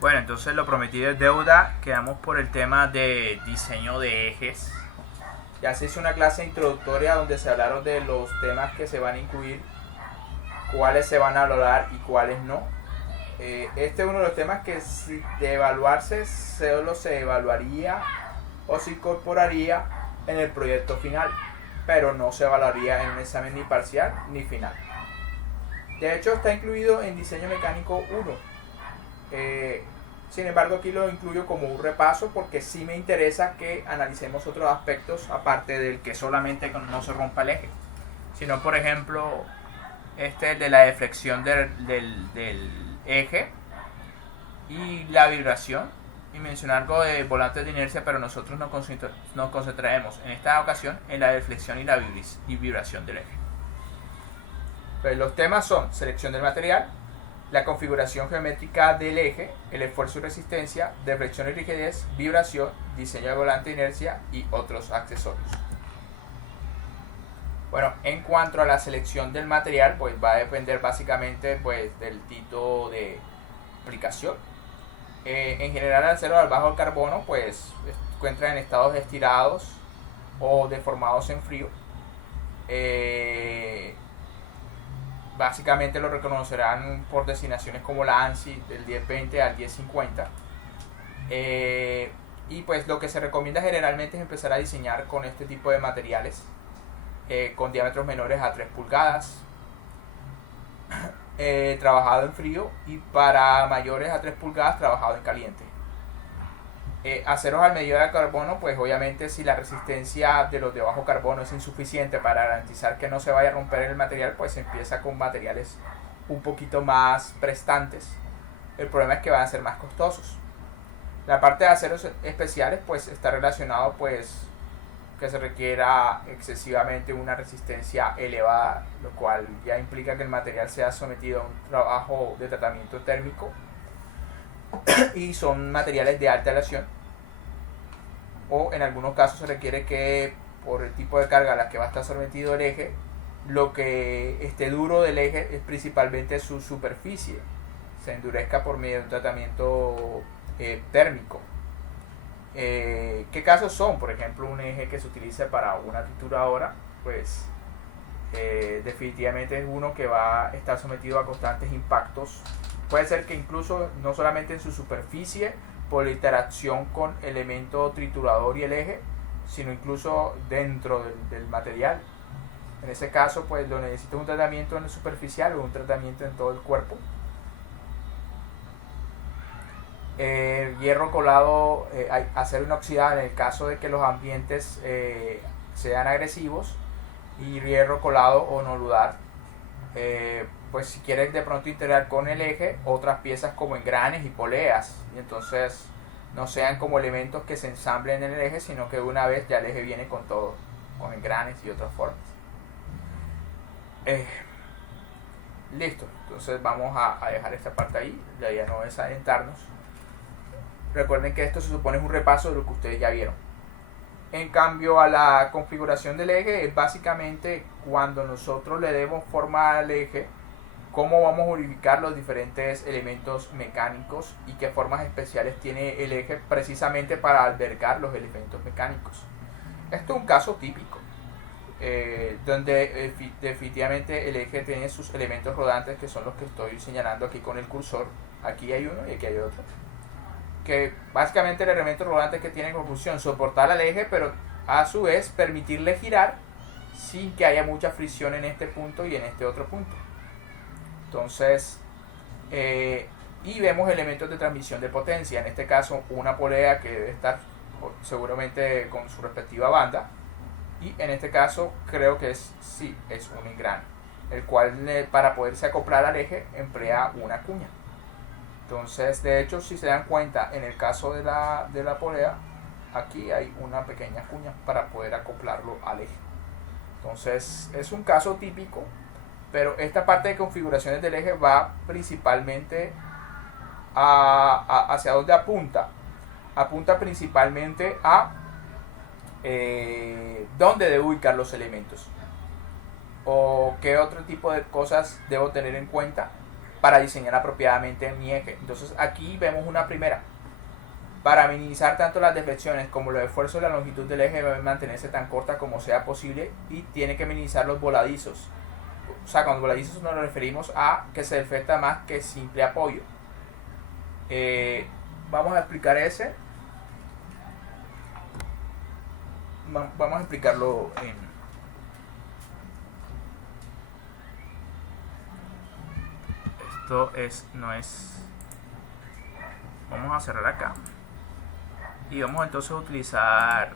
Bueno, entonces lo prometido es deuda. Quedamos por el tema de diseño de ejes. Ya se hizo una clase introductoria donde se hablaron de los temas que se van a incluir, cuáles se van a valorar y cuáles no. Este es uno de los temas que si de evaluarse solo se evaluaría o se incorporaría en el proyecto final, pero no se evaluaría en un examen ni parcial ni final. De hecho está incluido en diseño mecánico 1. Sin embargo aquí lo incluyo como un repaso porque sí me interesa que analicemos otros aspectos aparte del que solamente no se rompa el eje, sino por ejemplo este de la deflexión del eje y la vibración, y mencionar algo de volantes de inercia, pero nosotros nos concentraremos en esta ocasión en la deflexión y la vibración del eje. Pues los temas son selección del material, la configuración geométrica del eje, el esfuerzo y resistencia, deflexión y rigidez, vibración, diseño de volante de inercia y otros accesorios. Bueno, en cuanto a la selección del material, pues va a depender básicamente pues del tipo de aplicación. En general, el acero al bajo carbono pues se encuentra en estados estirados o deformados en frío. Básicamente lo reconocerán por designaciones como la ANSI del 1020 al 1050. Y pues lo que se recomienda generalmente es empezar a diseñar con este tipo de materiales con diámetros menores a 3 pulgadas, trabajado en frío, y para mayores a 3 pulgadas trabajado en caliente. Aceros al medida de carbono, pues obviamente si la resistencia de los de bajo carbono es insuficiente para garantizar que no se vaya a romper el material, pues se empieza con materiales un poquito más prestantes. El problema es que van a ser más costosos. La parte de aceros especiales pues está relacionado pues que se requiera excesivamente una resistencia elevada, lo cual ya implica que el material sea sometido a un trabajo de tratamiento térmico, y son materiales de alta aleación, o en algunos casos se requiere que por el tipo de carga a la que va a estar sometido el eje, lo que esté duro del eje es principalmente su superficie, se endurezca por medio de un tratamiento térmico. ¿Qué casos son? Por ejemplo, un eje que se utilice para una trituradora, pues definitivamente es uno que va a estar sometido a constantes impactos. Puede ser que incluso no solamente en su superficie por la interacción con el elemento triturador y el eje, sino incluso dentro del material. En ese caso pues lo necesita un tratamiento en el superficial o un tratamiento en todo el cuerpo. Hierro colado, acero inoxidable en el caso de que los ambientes sean agresivos, y hierro colado o nodudar, pues si quieres de pronto integrar con el eje otras piezas como engranes y poleas, y entonces no sean como elementos que se ensamblen en el eje, sino que una vez ya el eje viene con todo, con engranes y otras formas. Listo, entonces vamos a dejar esta parte ahí, la idea no es adentrarnos. Recuerden que esto se supone es un repaso de lo que ustedes ya vieron. En cambio a la configuración del eje, es básicamente cuando nosotros le demos forma al eje, cómo vamos a unificar los diferentes elementos mecánicos y qué formas especiales tiene el eje precisamente para albergar los elementos mecánicos. Esto es un caso típico, donde definitivamente el eje tiene sus elementos rodantes, que son los que estoy señalando aquí con el cursor. Aquí hay uno y aquí hay otro, que básicamente el elemento rodante que tiene como función soportar al eje, pero a su vez permitirle girar sin que haya mucha fricción en este punto y en este otro punto. Entonces, y vemos elementos de transmisión de potencia, en este caso una polea que debe estar seguramente con su respectiva banda, y en este caso creo que es un engrane, el cual para poderse acoplar al eje emplea una cuña. Entonces, de hecho, si se dan cuenta, en el caso de la polea, aquí hay una pequeña cuña para poder acoplarlo al eje. Entonces, es un caso típico, pero esta parte de configuraciones del eje va principalmente hacia donde apunta. Apunta principalmente a dónde debo ubicar los elementos, o qué otro tipo de cosas debo tener en cuenta para diseñar apropiadamente mi eje. Entonces aquí vemos una primera. Para minimizar tanto las deflexiones como los esfuerzos, la longitud del eje debe mantenerse tan corta como sea posible y tiene que minimizar los voladizos. O sea, con voladizos nos referimos a que se deflecta más que simple apoyo. Vamos a explicar ese. Vamos a explicarlo en... no es... Vamos a cerrar acá. Y vamos entonces a utilizar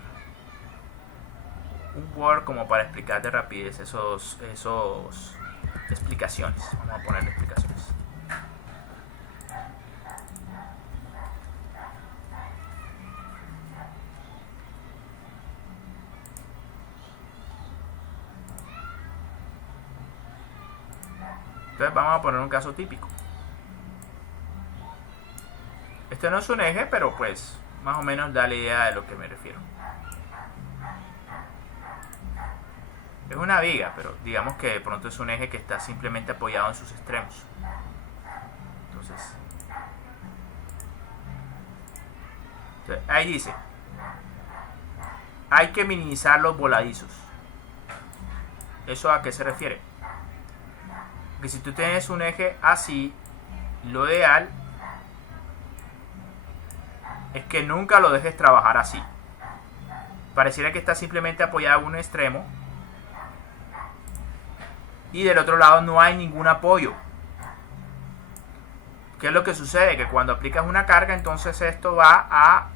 un Word como para explicar de rapidez esos explicaciones. Vamos a ponerle explicaciones. Entonces vamos a poner un caso típico. Este no es un eje, pero pues más o menos da la idea de lo que me refiero. Es una viga, pero digamos que de pronto es un eje que está simplemente apoyado en sus extremos. Entonces ahí dice, hay que minimizar los voladizos. ¿Eso a qué se refiere? Que si tú tienes un eje así, lo ideal es que nunca lo dejes trabajar así. Pareciera que está simplemente apoyado en un extremo y del otro lado no hay ningún apoyo. ¿Qué es lo que sucede? Que cuando aplicas una carga, entonces esto va a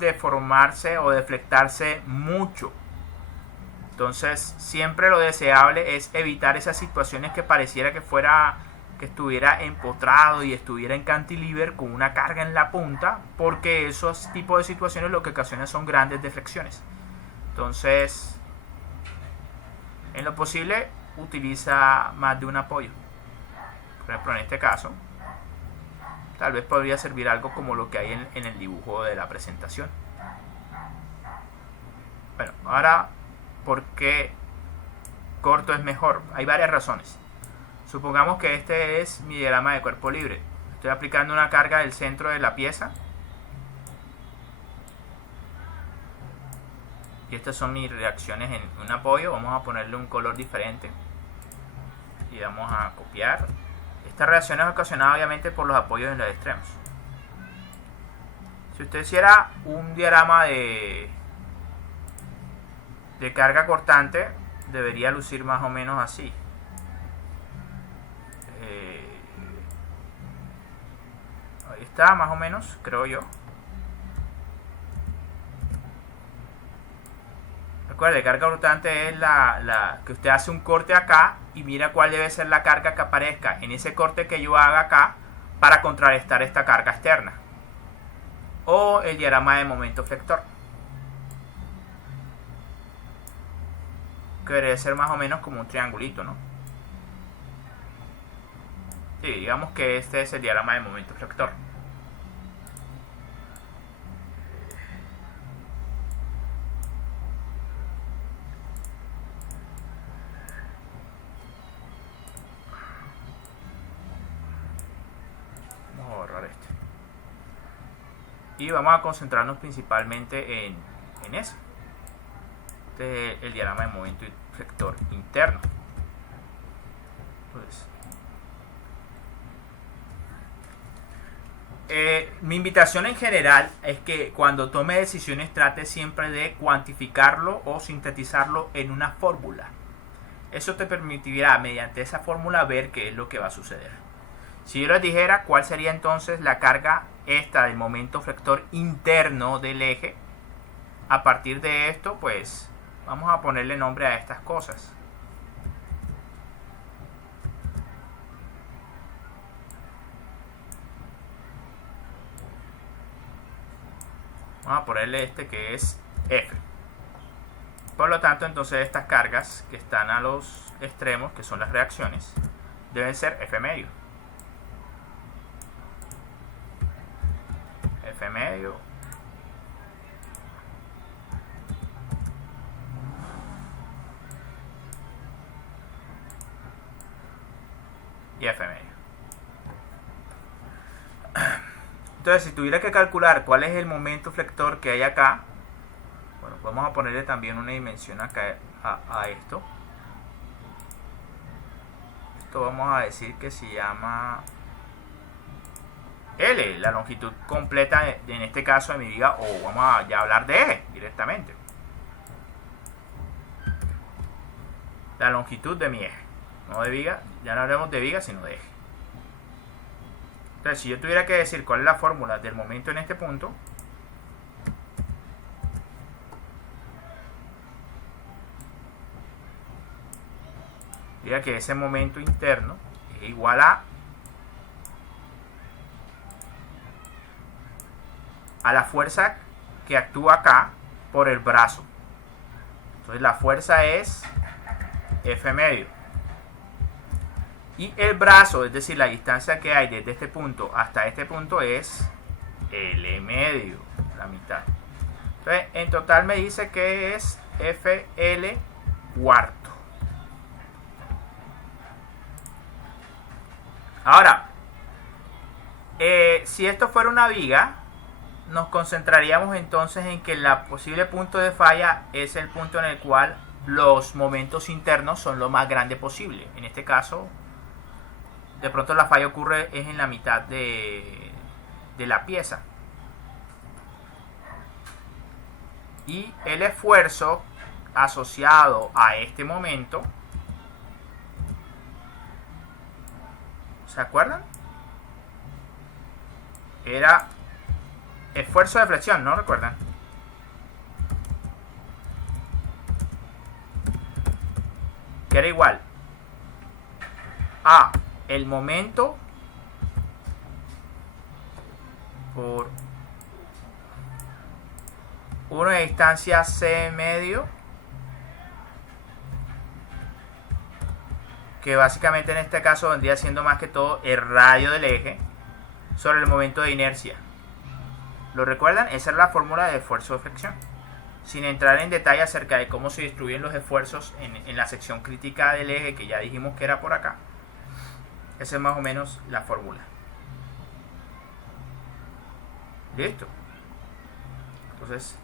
deformarse o deflectarse mucho. Entonces siempre lo deseable es evitar esas situaciones que pareciera que estuviera empotrado y estuviera en cantilever con una carga en la punta, porque esos tipos de situaciones lo que ocasionan son grandes deflexiones. Entonces, en lo posible, utiliza más de un apoyo. Por ejemplo, en este caso, tal vez podría servir algo como lo que hay en el dibujo de la presentación. Bueno, ahora, ¿por qué corto es mejor? Hay varias razones. Supongamos que este es mi diagrama de cuerpo libre. Estoy aplicando una carga del centro de la pieza. Y estas son mis reacciones en un apoyo. Vamos a ponerle un color diferente. Y vamos a copiar. Esta reacción es ocasionada obviamente por los apoyos en los extremos. Si usted hiciera un diagrama de carga cortante, debería lucir más o menos así. Ahí está, más o menos, creo yo. Recuerde, carga cortante es la que usted hace un corte acá y mira cuál debe ser la carga que aparezca en ese corte que yo haga acá para contrarrestar esta carga externa. O el diagrama de momento flector, que debería ser más o menos como un triangulito, ¿no? Sí, digamos que este es el diagrama de momento flector. Vamos a borrar este. Y vamos a concentrarnos principalmente en ese. Este es el diagrama de momento flector interno. Pues, mi invitación en general es que cuando tome decisiones trate siempre de cuantificarlo o sintetizarlo en una fórmula. Eso te permitirá mediante esa fórmula ver qué es lo que va a suceder. Si yo les dijera cuál sería entonces la carga esta del momento flector interno del eje, a partir de esto pues vamos a ponerle nombre a estas cosas. Vamos a ponerle este que es F. Por lo tanto, entonces estas cargas que están a los extremos, que son las reacciones, deben ser F medio. F medio. Y F medio. Entonces, si tuviera que calcular cuál es el momento flector que hay acá, bueno, vamos a ponerle también una dimensión acá a esto. Esto vamos a decir que se llama L, la longitud completa en este caso de mi viga, o vamos a ya hablar de eje directamente. La longitud de mi eje, no de viga, ya no hablemos de viga sino de eje. Entonces, si yo tuviera que decir cuál es la fórmula del momento en este punto, diría que ese momento interno es igual a la fuerza que actúa acá por el brazo. Entonces la fuerza es F medio. Y el brazo, es decir, la distancia que hay desde este punto hasta este punto es L medio, la mitad. Entonces, en total me dice que es FL cuarto. Ahora, si esto fuera una viga, nos concentraríamos entonces en que el posible punto de falla es el punto en el cual los momentos internos son lo más grande posible. En este caso, de pronto la falla ocurre es en la mitad de la pieza. Y el esfuerzo asociado a este momento, ¿se acuerdan? Era esfuerzo de flexión, ¿no recuerdan? Que era igual a el momento por una distancia C medio, que básicamente en este caso vendría siendo más que todo el radio del eje sobre el momento de inercia. ¿Lo recuerdan? Esa es la fórmula de esfuerzo de flexión. Sin entrar en detalle acerca de cómo se distribuyen los esfuerzos en la sección crítica del eje, que ya dijimos que era por acá. Esa es más o menos la fórmula. Listo. Entonces,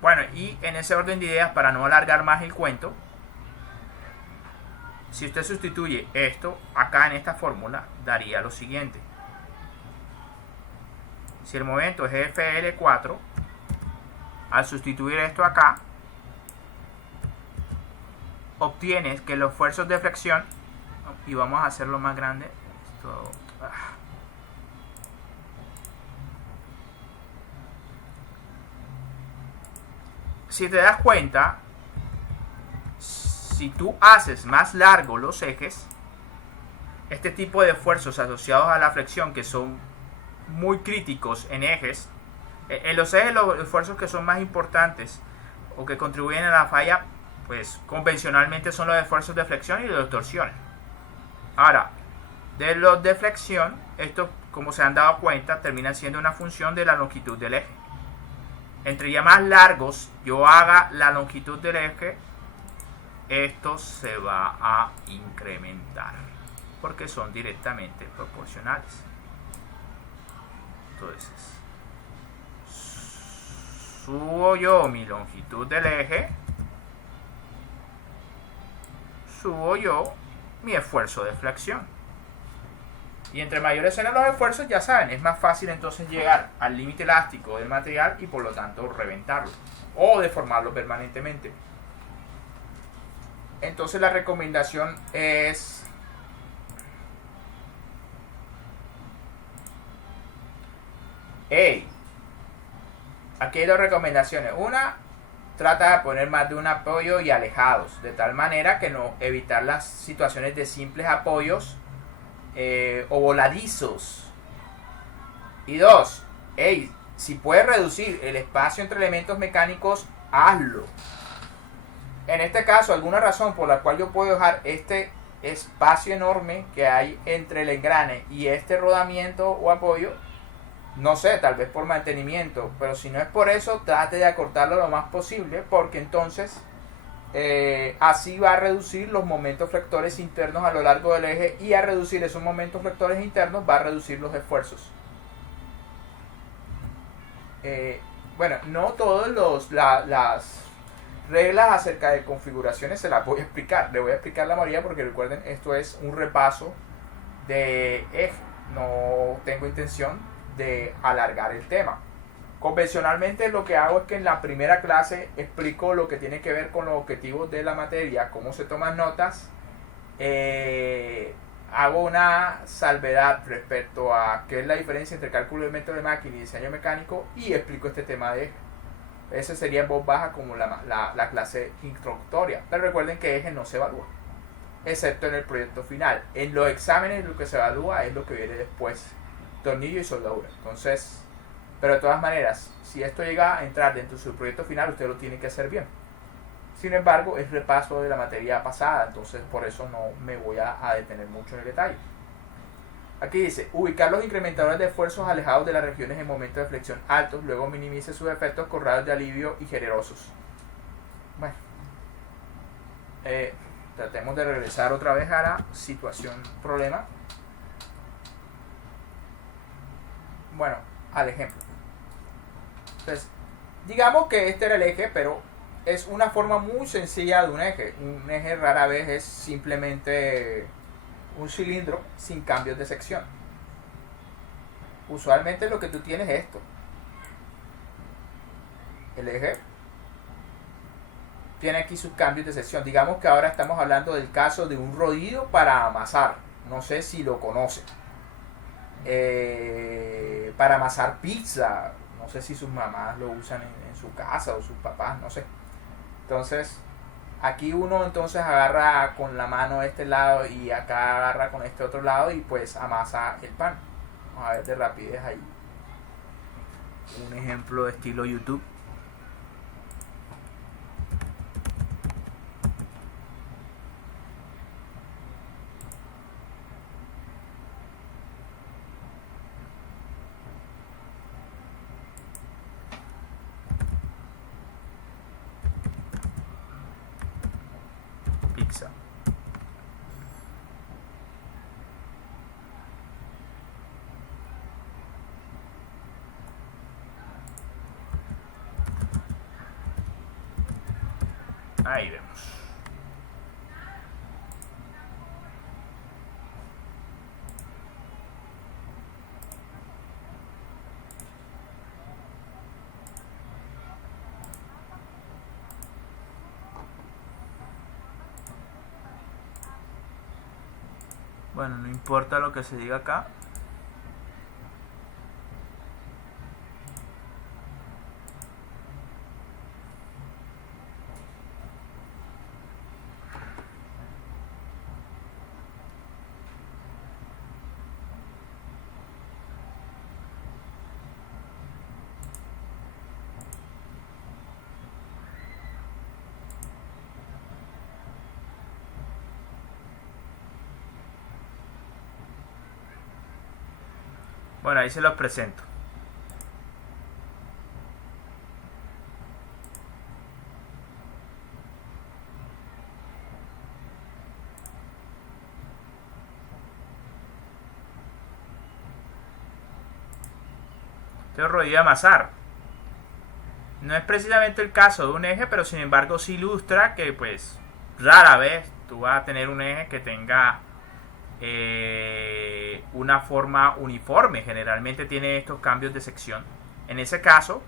bueno, y en ese orden de ideas, para no alargar más el cuento, si usted sustituye esto acá en esta fórmula, daría lo siguiente. Si el momento es FL4, al sustituir esto acá, obtienes que los esfuerzos de flexión, y vamos a hacerlo más grande, esto, si te das cuenta, si tú haces más largos los ejes, este tipo de esfuerzos asociados a la flexión, que son muy críticos en ejes, en los ejes los esfuerzos que son más importantes o que contribuyen a la falla, pues convencionalmente son los esfuerzos de flexión y de torsión. Ahora, de los de flexión, estos, como se han dado cuenta, terminan siendo una función de la longitud del eje. Entre ya más largos yo haga la longitud del eje, esto se va a incrementar porque son directamente proporcionales. Entonces, subo yo mi longitud del eje, subo yo mi esfuerzo de flexión. Y entre mayores sean los esfuerzos, ya saben, es más fácil entonces llegar al límite elástico del material y por lo tanto reventarlo o deformarlo permanentemente. Entonces la recomendación es aquí hay dos recomendaciones. Una, trata de poner más de un apoyo y alejados, de tal manera que no evitar las situaciones de simples apoyos o voladizos. Y dos, si puedes reducir el espacio entre elementos mecánicos, hazlo. En este caso, alguna razón por la cual yo puedo dejar este espacio enorme que hay entre el engrane y este rodamiento o apoyo, no sé, tal vez por mantenimiento, pero si no es por eso, trate de acortarlo lo más posible, porque entonces Así va a reducir los momentos flectores internos a lo largo del eje, y a reducir esos momentos flectores internos va a reducir los esfuerzos. Bueno, no todas las reglas acerca de configuraciones se las voy a explicar. Le voy a explicar la mayoría porque recuerden, esto es un repaso de eje. No tengo intención de alargar el tema. Convencionalmente lo que hago es que en la primera clase explico lo que tiene que ver con los objetivos de la materia, cómo se toman notas. Hago una salvedad respecto a qué es la diferencia entre cálculo de método de máquina y diseño mecánico, y explico este tema de eje. Ese sería en voz baja como la clase introductoria. Pero recuerden que eje no se evalúa, excepto en el proyecto final. En los exámenes lo que se evalúa es lo que viene después, tornillo y soldadura. Entonces, pero de todas maneras, si esto llega a entrar dentro de su proyecto final, usted lo tiene que hacer bien. Sin embargo, es repaso de la materia pasada, entonces por eso no me voy a detener mucho en el detalle. Aquí dice, ubicar los incrementadores de esfuerzos alejados de las regiones en momentos de flexión altos, luego minimice sus efectos con radios de alivio y generosos. Bueno, tratemos de regresar otra vez a la situación problema. Bueno, al ejemplo. Entonces, digamos que este era el eje, pero es una forma muy sencilla de un eje. Un eje rara vez es simplemente un cilindro sin cambios de sección. Usualmente lo que tú tienes es esto. El eje tiene aquí sus cambios de sección. Digamos que ahora estamos hablando del caso de un rodillo para amasar. No sé si lo conocen. Para amasar pizza. No sé si sus mamás lo usan en su casa o sus papás, no sé. Entonces, aquí uno entonces agarra con la mano este lado y acá agarra con este otro lado y pues amasa el pan. Vamos a ver de rapidez ahí. Un ejemplo de estilo YouTube. Pizza. Ahí vemos. Bueno, no importa lo que se diga acá. Bueno, ahí se los presento. Entonces, rodillo de amasar. No es precisamente el caso de un eje, pero sin embargo sí ilustra que pues rara vez tú vas a tener un eje que tenga una forma uniforme. Generalmente tiene estos cambios de sección. En ese caso,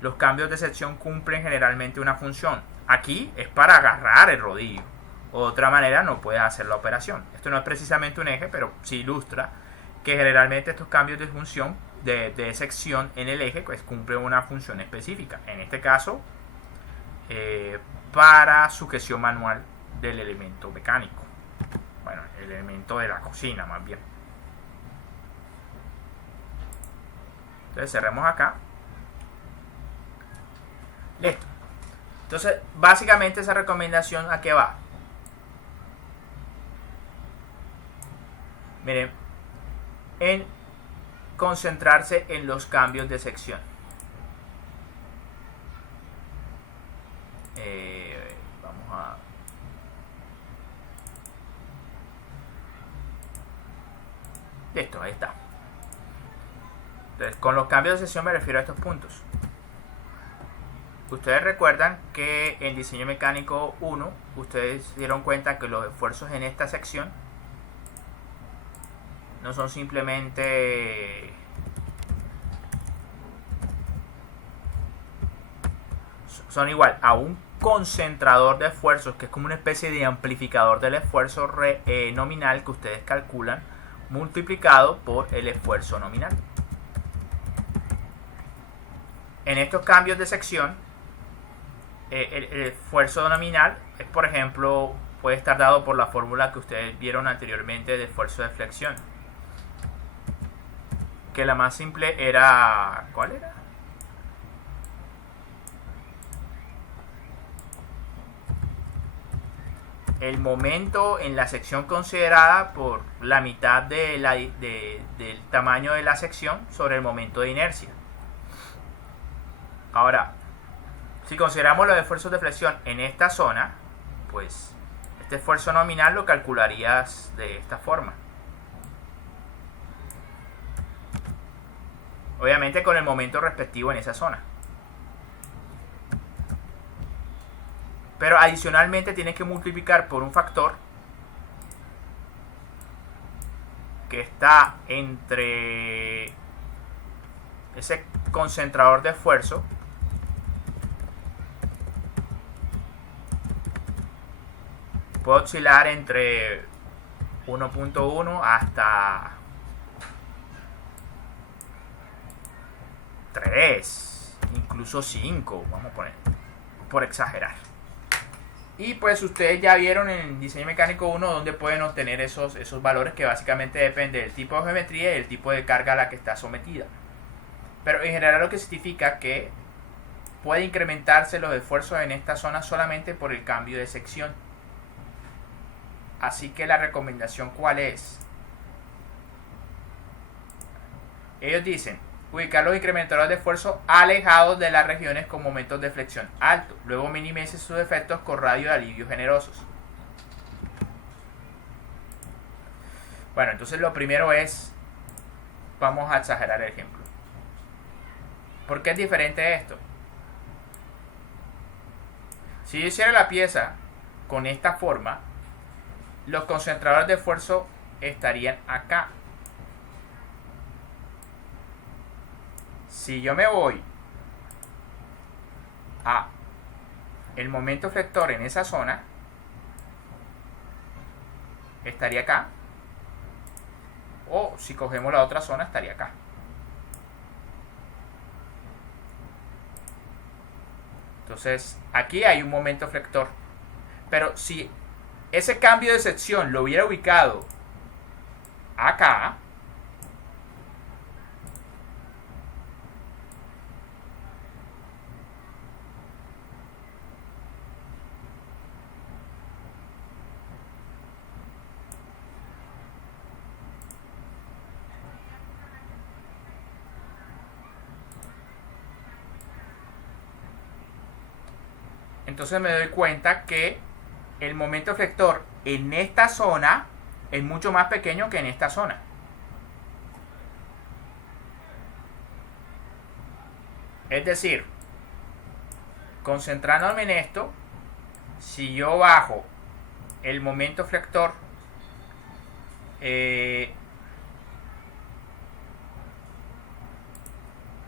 los cambios de sección cumplen generalmente una función. Aquí es para agarrar el rodillo. O de otra manera no puedes hacer la operación. Esto no es precisamente un eje, pero sí ilustra que generalmente estos cambios de función de sección en el eje pues cumplen una función específica. En este caso, para sujeción manual del elemento mecánico. Bueno, el elemento de la cocina más bien. Entonces cerremos acá. Listo. Entonces, básicamente esa recomendación, ¿a qué va? Miren, en concentrarse en los cambios de sección. Vamos a Listo, ahí está. Entonces, con los cambios de sección me refiero a estos puntos. Ustedes recuerdan que en diseño mecánico 1, ustedes dieron cuenta que los esfuerzos en esta sección no son simplemente son igual a un concentrador de esfuerzos, que es como una especie de amplificador del esfuerzo nominal que ustedes calculan, multiplicado por el esfuerzo nominal. En estos cambios de sección, el esfuerzo nominal, por ejemplo, puede estar dado por la fórmula que ustedes vieron anteriormente de esfuerzo de flexión. Que la más simple era... ¿Cuál era? El momento en la sección considerada por la mitad del tamaño de la sección sobre el momento de inercia. Ahora, si consideramos los esfuerzos de flexión en esta zona, pues este esfuerzo nominal lo calcularías de esta forma. Obviamente con el momento respectivo en esa zona. Pero adicionalmente tienes que multiplicar por un factor que está entre ese concentrador de esfuerzo puede oscilar entre 1.1 hasta 3, incluso 5, vamos a poner, por exagerar. Y pues ustedes ya vieron en diseño mecánico 1 donde pueden obtener esos valores, que básicamente depende del tipo de geometría y el tipo de carga a la que está sometida. Pero en general lo que significa que puede incrementarse los esfuerzos en esta zona solamente por el cambio de sección. Así que la recomendación, ¿cuál es? Ellos dicen ubicar los incrementadores de esfuerzo alejados de las regiones con momentos de flexión alto. Luego minimice sus efectos con radios de alivio generosos. Bueno, entonces lo primero es, vamos a exagerar el ejemplo. ¿Por qué es diferente esto? Si yo hiciera la pieza con esta forma, los concentradores de esfuerzo estarían acá. Si yo me voy a el momento flector en esa zona, estaría acá. O si cogemos la otra zona, estaría acá. Entonces, aquí hay un momento flector. Pero si ese cambio de sección lo hubiera ubicado acá, entonces me doy cuenta que el momento flector en esta zona es mucho más pequeño que en esta zona. Es decir, concentrándome en esto, si yo bajo el momento flector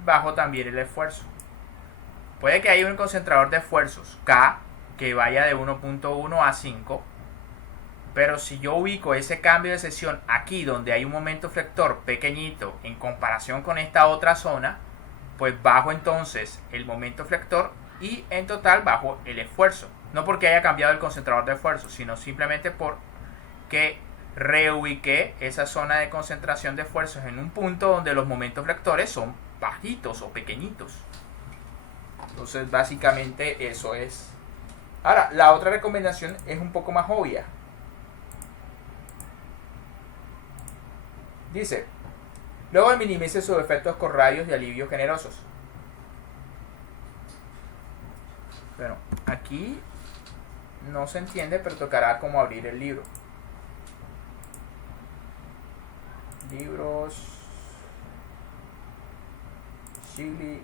bajo también el esfuerzo. Puede que haya un concentrador de esfuerzos K que vaya de 1.1 a 5, pero si yo ubico ese cambio de sección aquí donde hay un momento flector pequeñito en comparación con esta otra zona, pues bajo entonces el momento flector y en total bajo el esfuerzo. No porque haya cambiado el concentrador de esfuerzo, sino simplemente porque reubiqué esa zona de concentración de esfuerzos en un punto donde los momentos flectores son bajitos o pequeñitos. Entonces básicamente eso es. Ahora, la otra recomendación es un poco más obvia. Dice, luego minimice sus efectos con radios de alivio generosos. Bueno, aquí no se entiende, pero tocará como abrir el libro. libros, Chile.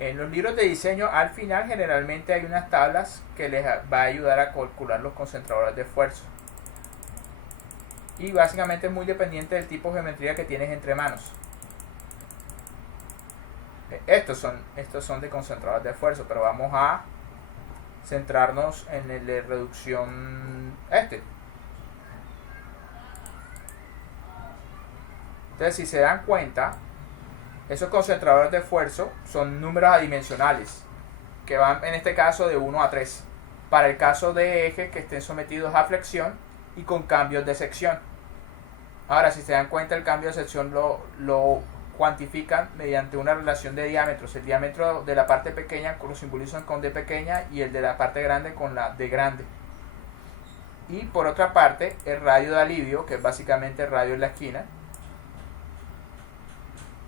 En los libros de diseño al final generalmente hay unas tablas que les va a ayudar a calcular los concentradores de esfuerzo. Y básicamente es muy dependiente del tipo de geometría que tienes entre manos. Estos son de concentradores de esfuerzo, pero vamos a centrarnos en el de reducción Entonces, si se dan cuenta, esos concentradores de esfuerzo son números adimensionales que van en este caso de 1 a 3 para el caso de ejes que estén sometidos a flexión y con cambios de sección. Ahora, si se dan cuenta, el cambio de sección lo cuantifican mediante una relación de diámetros. El diámetro de la parte pequeña lo simbolizan con D pequeña y el de la parte grande con la D grande. Y por otra parte, el radio de alivio, que es básicamente el radio en la esquina,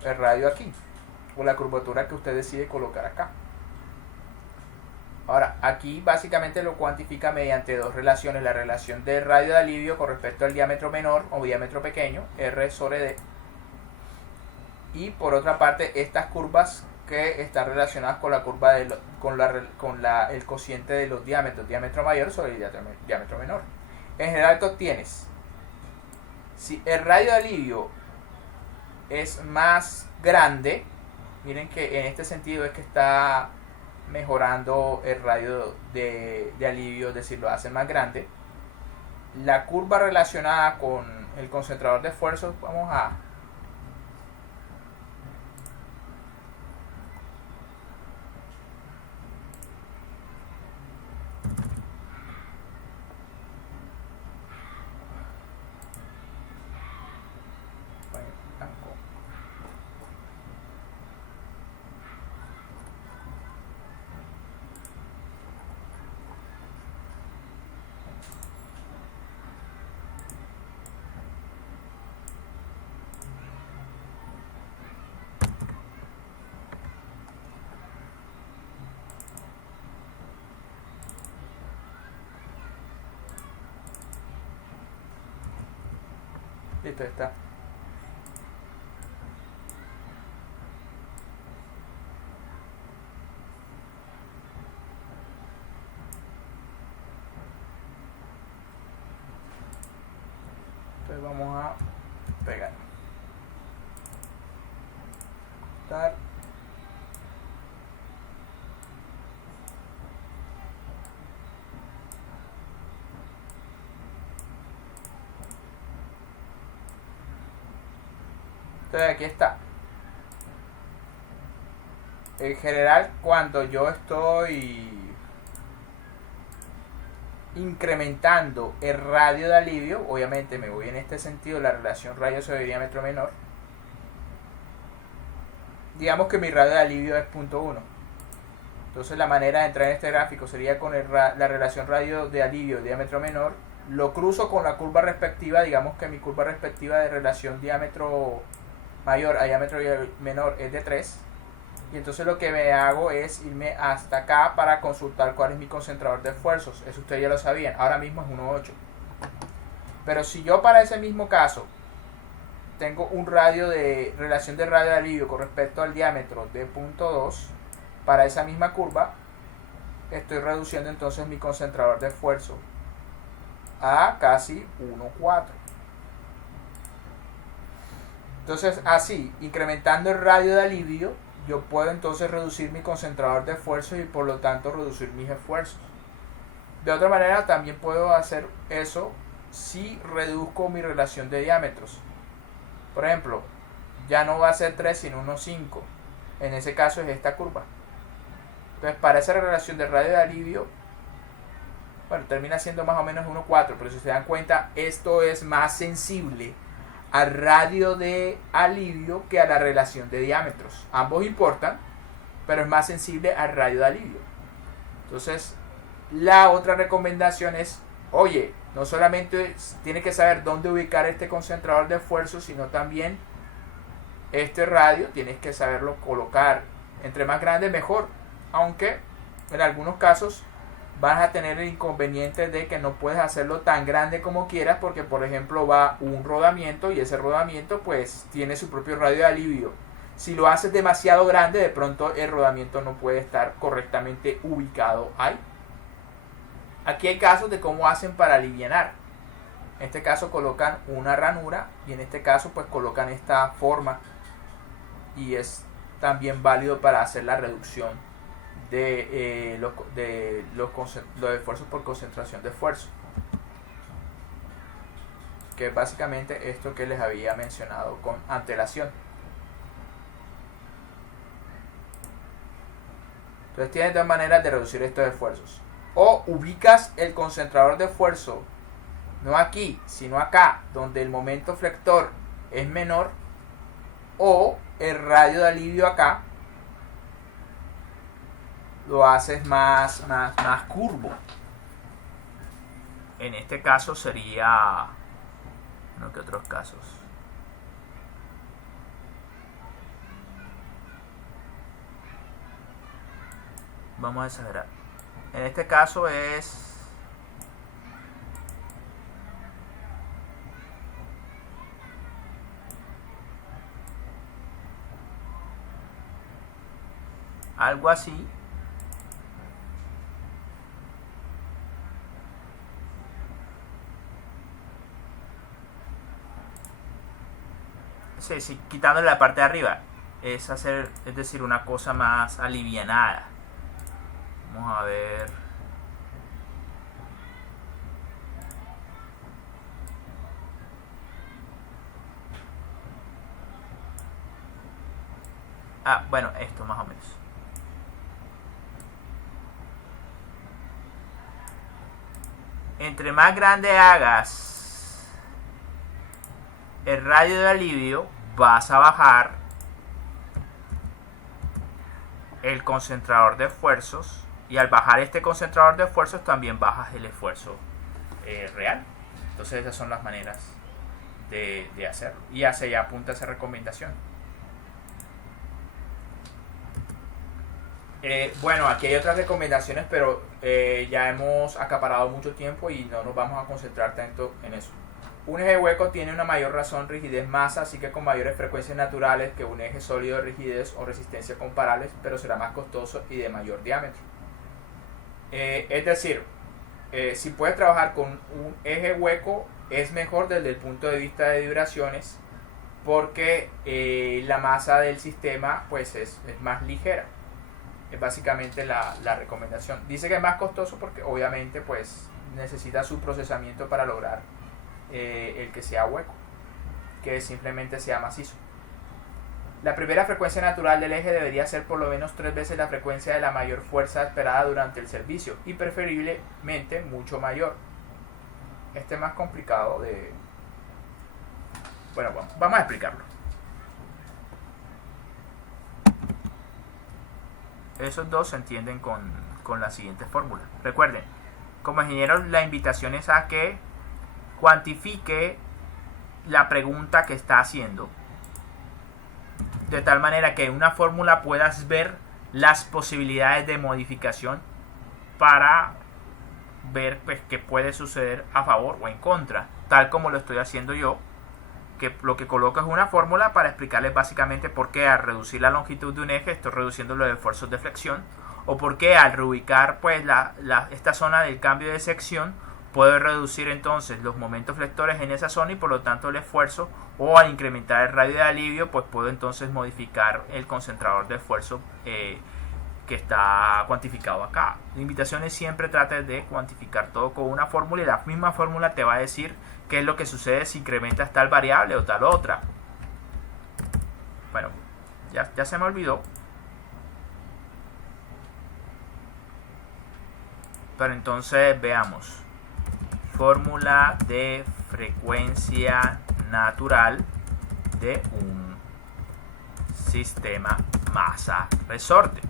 el radio aquí, o la curvatura que usted decide colocar acá. Ahora, aquí básicamente lo cuantifica mediante dos relaciones: la relación del radio de alivio con respecto al diámetro menor o diámetro pequeño, R sobre D, y por otra parte estas curvas que están relacionadas con la curva el cociente de los diámetros, diámetro mayor sobre el diámetro menor. En general, tú tienes, si el radio de alivio es más grande, miren que en este sentido es que está mejorando el radio de alivio, es decir, lo hace más grande. La curva relacionada con el concentrador de esfuerzo, vamos a listo, está. Entonces vamos a pegar. Dar. Entonces aquí está. En general, cuando yo estoy incrementando el radio de alivio, obviamente me voy en este sentido, la relación radio sobre diámetro menor. Digamos que mi radio de alivio es 0.1. Entonces la manera de entrar en este gráfico sería con la relación radio de alivio diámetro menor. Lo cruzo con la curva respectiva, digamos que mi curva respectiva de relación diámetro mayor a diámetro menor es de 3, y entonces lo que me hago es irme hasta acá para consultar cuál es mi concentrador de esfuerzos. Eso ustedes ya lo sabían, ahora mismo es 1.8. Pero si yo para ese mismo caso tengo un radio de relación de radio de alivio con respecto al diámetro de 0.2, para esa misma curva estoy reduciendo entonces mi concentrador de esfuerzo a casi 1.4. Entonces, así, incrementando el radio de alivio, yo puedo entonces reducir mi concentrador de esfuerzo y por lo tanto reducir mis esfuerzos. De otra manera, también puedo hacer eso si reduzco mi relación de diámetros. Por ejemplo, ya no va a ser 3 sino 1.5. En ese caso es esta curva. Entonces, para esa relación de radio de alivio, bueno, termina siendo más o menos 1.4, pero si se dan cuenta, esto es más sensible al radio de alivio que a la relación de diámetros. Ambos importan, pero es más sensible al radio de alivio. Entonces, la otra recomendación es, oye, no solamente tienes que saber dónde ubicar este concentrador de esfuerzo, sino también este radio tienes que saberlo colocar. Entre más grande mejor, aunque en algunos casos vas a tener el inconveniente de que no puedes hacerlo tan grande como quieras, porque por ejemplo va un rodamiento y ese rodamiento pues tiene su propio radio de alivio. Si lo haces demasiado grande, de pronto el rodamiento no puede estar correctamente ubicado ahí. Aquí hay casos de cómo hacen para alivianar. En este caso colocan una ranura y en este caso pues colocan esta forma, y es también válido para hacer la reducción de los esfuerzos por concentración de esfuerzo, que es básicamente esto que les había mencionado con antelación. Entonces tienes dos maneras de reducir estos esfuerzos: o ubicas el concentrador de esfuerzo no aquí sino acá, donde el momento flector es menor, o el radio de alivio acá lo haces más curvo. En este caso sería, no, que otros casos, vamos a exagerar. En este caso es algo así. Sí, quitándole la parte de arriba, es decir, una cosa más alivianada. Vamos a ver. Bueno, esto más o menos. Entre más grande hagas el radio de alivio, vas a bajar el concentrador de esfuerzos, y al bajar este concentrador de esfuerzos también bajas el esfuerzo real. Entonces esas son las maneras de hacerlo, y hacia allá apunta esa recomendación. Bueno, aquí hay otras recomendaciones, pero ya hemos acaparado mucho tiempo y no nos vamos a concentrar tanto en eso. Un eje hueco tiene una mayor razón rigidez masa, así que con mayores frecuencias naturales que un eje sólido de rigidez o resistencia comparables, pero será más costoso y de mayor diámetro. Es decir, si puedes trabajar con un eje hueco, es mejor desde el punto de vista de vibraciones, porque la masa del sistema pues es más ligera. Es básicamente la recomendación. Dice que es más costoso porque obviamente pues necesita su procesamiento para lograr el que sea hueco, que simplemente sea macizo. La primera frecuencia natural del eje debería ser por lo menos 3 veces la frecuencia de la mayor fuerza esperada durante el servicio, y preferiblemente mucho mayor. Este es más complicado de... Bueno, vamos a explicarlo. Esos dos se entienden con la siguiente fórmula. Recuerden, como ingeniero, la invitación es a que cuantifique la pregunta que está haciendo, de tal manera que en una fórmula puedas ver las posibilidades de modificación para ver pues, qué puede suceder a favor o en contra, tal como lo estoy haciendo yo, que lo que coloco es una fórmula para explicarles básicamente por qué al reducir la longitud de un eje estoy reduciendo los esfuerzos de flexión, o por qué al reubicar pues esta zona del cambio de sección puedo reducir entonces los momentos flectores en esa zona y por lo tanto el esfuerzo, o al incrementar el radio de alivio pues puedo entonces modificar el concentrador de esfuerzo que está cuantificado acá. La invitación es siempre tratar de cuantificar todo con una fórmula, y la misma fórmula te va a decir qué es lo que sucede si incrementas tal variable o tal otra. Bueno, ya se me olvidó. Pero entonces veamos. Fórmula de frecuencia natural de un sistema masa-resorte.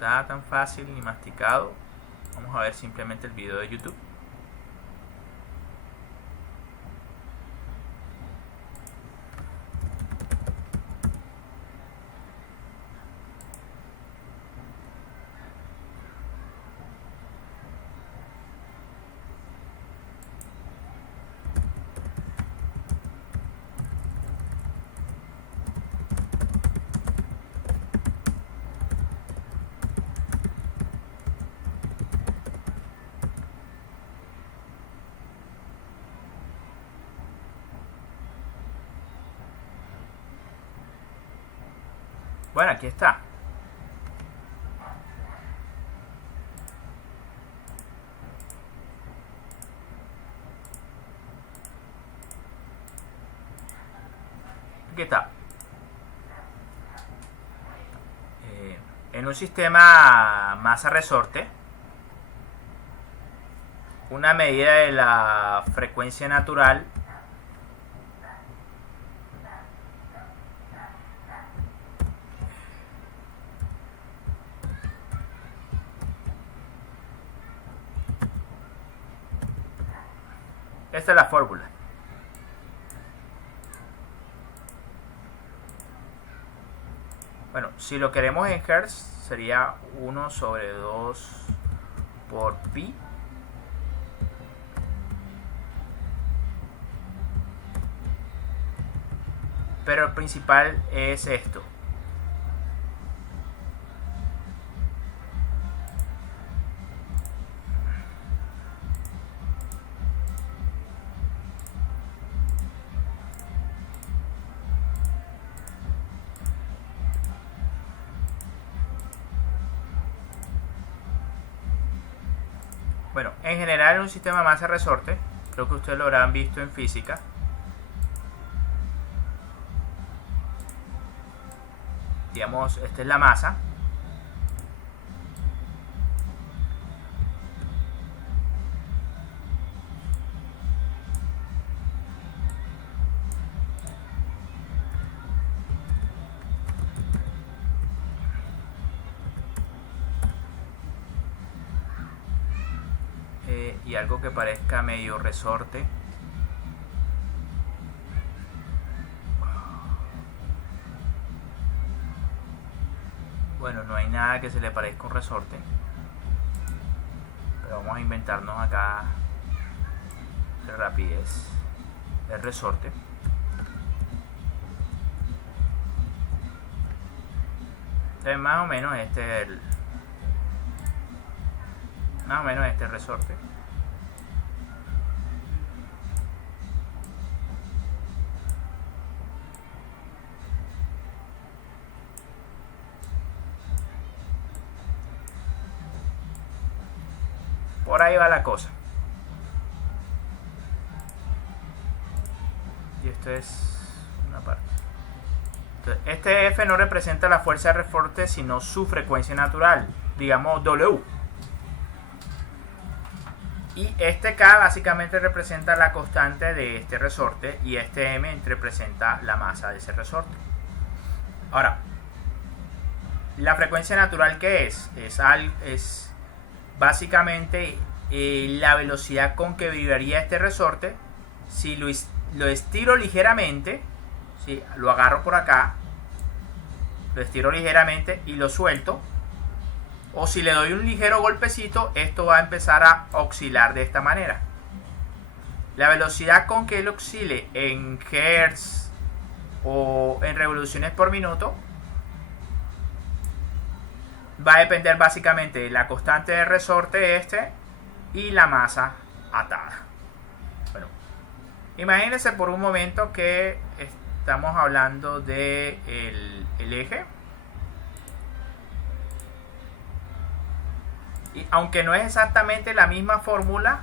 está tan fácil ni masticado. Vamos a ver simplemente el video de YouTube. Bueno, aquí está. Aquí está. En un sistema masa-resorte, una medida de la frecuencia natural esta es la fórmula. Bueno, si lo queremos en Hertz sería 1 sobre 2 por pi. Pero el principal es esto. Bueno, en general en un sistema masa-resorte, creo que ustedes lo habrán visto en física, digamos, esta es la masa. Y algo que parezca medio resorte. Bueno, no hay nada que se le parezca un resorte, pero vamos a inventarnos acá de rapidez el resorte. Entonces, más o menos este resorte. Por ahí va la cosa. Y esto es una parte. Entonces, este F no representa la fuerza de resorte, sino su frecuencia natural, digamos W. Y este K básicamente representa la constante de este resorte y este M representa la masa de ese resorte. Ahora, la frecuencia natural, ¿qué es? Es básicamente la velocidad con que vibraría este resorte si lo estiro ligeramente, si lo agarro por acá, lo estiro ligeramente y lo suelto, o si le doy un ligero golpecito, esto va a empezar a oscilar de esta manera. La velocidad con que él oscile en hertz o en revoluciones por minuto va a depender básicamente de la constante de resorte y la masa atada. Bueno, imagínense por un momento que estamos hablando de el eje. Y aunque no es exactamente la misma fórmula,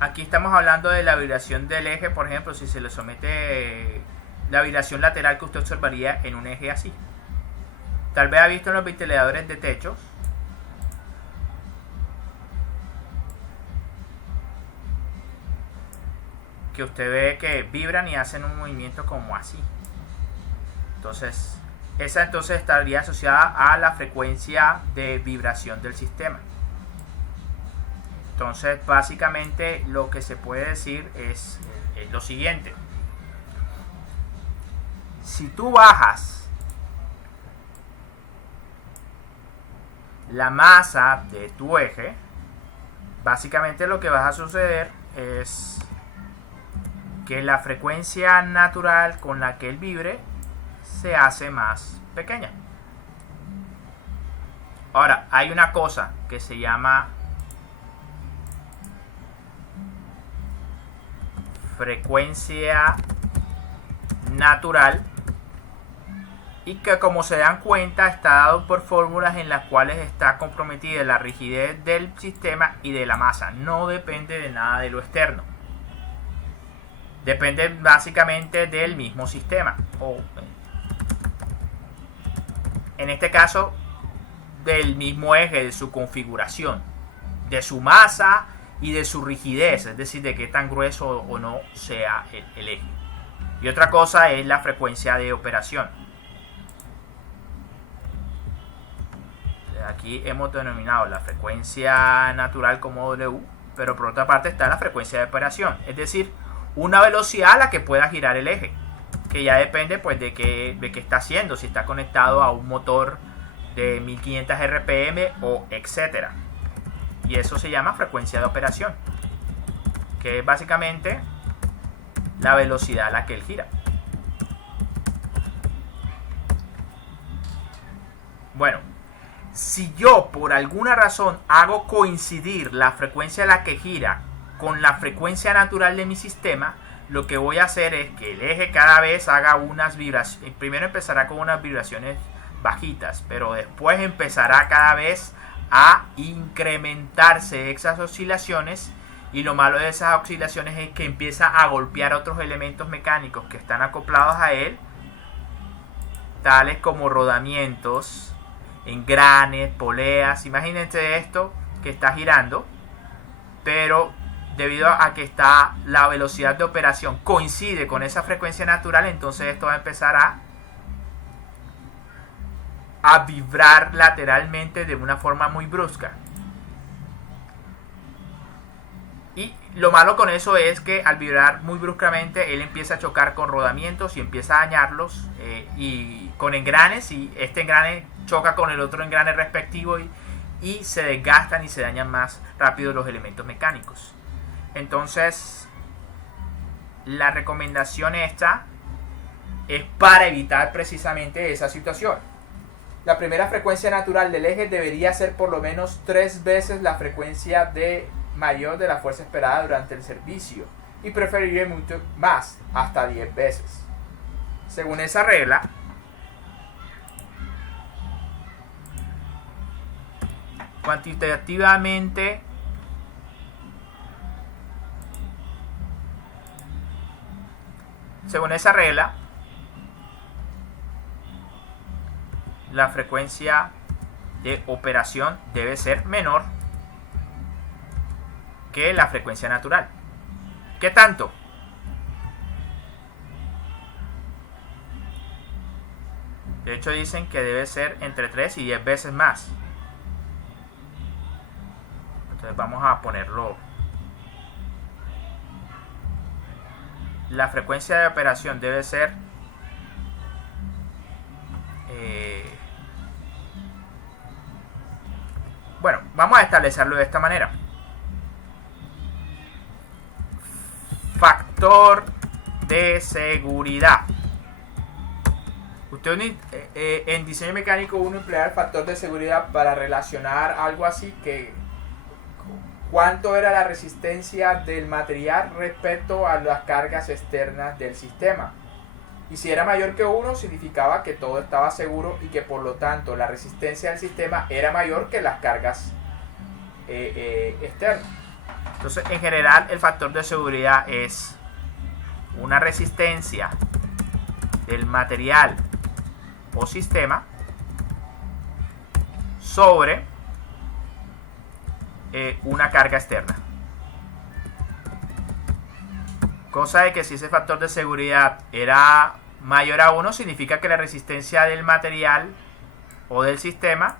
aquí estamos hablando de la vibración del eje. Por ejemplo, si se le somete la vibración lateral que usted observaría en un eje así. Tal vez ha visto en los ventiladores de techos que usted ve que vibran y hacen un movimiento como así. Entonces, esa entonces estaría asociada a la frecuencia de vibración del sistema. Entonces, básicamente lo que se puede decir es lo siguiente. Si tú bajas la masa de tu eje, básicamente lo que va a suceder es que la frecuencia natural con la que él vibre se hace más pequeña. Ahora, hay una cosa que se llama frecuencia natural, y que, como se dan cuenta, está dado por fórmulas en las cuales está comprometida la rigidez del sistema y de la masa. No depende de nada de lo externo. Depende básicamente del mismo sistema, o en este caso del mismo eje, de su configuración, de su masa y de su rigidez, es decir, de qué tan grueso o no sea el eje. Y otra cosa es la frecuencia de operación. Aquí hemos denominado la frecuencia natural como W, pero por otra parte está la frecuencia de operación, es decir, una velocidad a la que pueda girar el eje, que ya depende pues de qué está haciendo, si está conectado a un motor de 1500 RPM o etcétera. Y eso se llama frecuencia de operación, que es básicamente la velocidad a la que él gira. Bueno, si yo por alguna razón hago coincidir la frecuencia a la que gira con la frecuencia natural de mi sistema, lo que voy a hacer es que el eje cada vez haga unas vibraciones. Primero empezará con unas vibraciones bajitas, pero después empezará cada vez a incrementarse esas oscilaciones, y lo malo de esas oscilaciones es que empieza a golpear otros elementos mecánicos que están acoplados a él, tales como rodamientos, engranes, poleas. Imagínense esto que está girando, pero debido a que está la velocidad de operación coincide con esa frecuencia natural, entonces esto va a empezar a vibrar lateralmente de una forma muy brusca. Y lo malo con eso es que al vibrar muy bruscamente él empieza a chocar con rodamientos y empieza a dañarlos, y con engranes, y este engrane choca con el otro engrane respectivo, y se desgastan y se dañan más rápido los elementos mecánicos. Entonces la recomendación esta es para evitar precisamente esa situación. La primera frecuencia natural del eje debería ser por lo menos 3 veces la frecuencia mayor de la fuerza esperada durante el servicio, y preferiría mucho más, hasta 10 veces. Según esa regla, cuantitativamente la frecuencia de operación debe ser menor que la frecuencia natural. ¿Qué tanto? De hecho dicen que debe ser entre 3 y 10 veces más. Entonces vamos a ponerlo. La frecuencia de operación debe ser bueno, vamos a establecerlo de esta manera. Factor de seguridad. Usted en diseño mecánico uno emplea el factor de seguridad para relacionar algo así, que cuánto era la resistencia del material respecto a las cargas externas del sistema. Y si era mayor que 1, significaba que todo estaba seguro y que por lo tanto la resistencia del sistema era mayor que las cargas externas. Entonces, en general, el factor de seguridad es una resistencia del material o sistema sobre una carga externa. Cosa de que si ese factor de seguridad era mayor a 1 significa que la resistencia del material o del sistema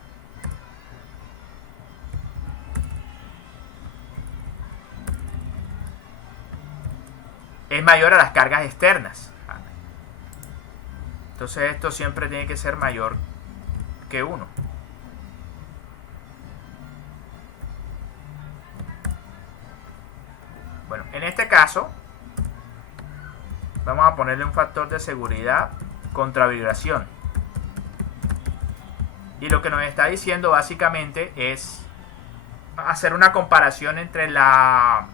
es mayor a las cargas externas. Entonces esto siempre tiene que ser mayor que 1. Bueno, en este caso vamos a ponerle un factor de seguridad contra vibración. Y lo que nos está diciendo básicamente es hacer una comparación entre la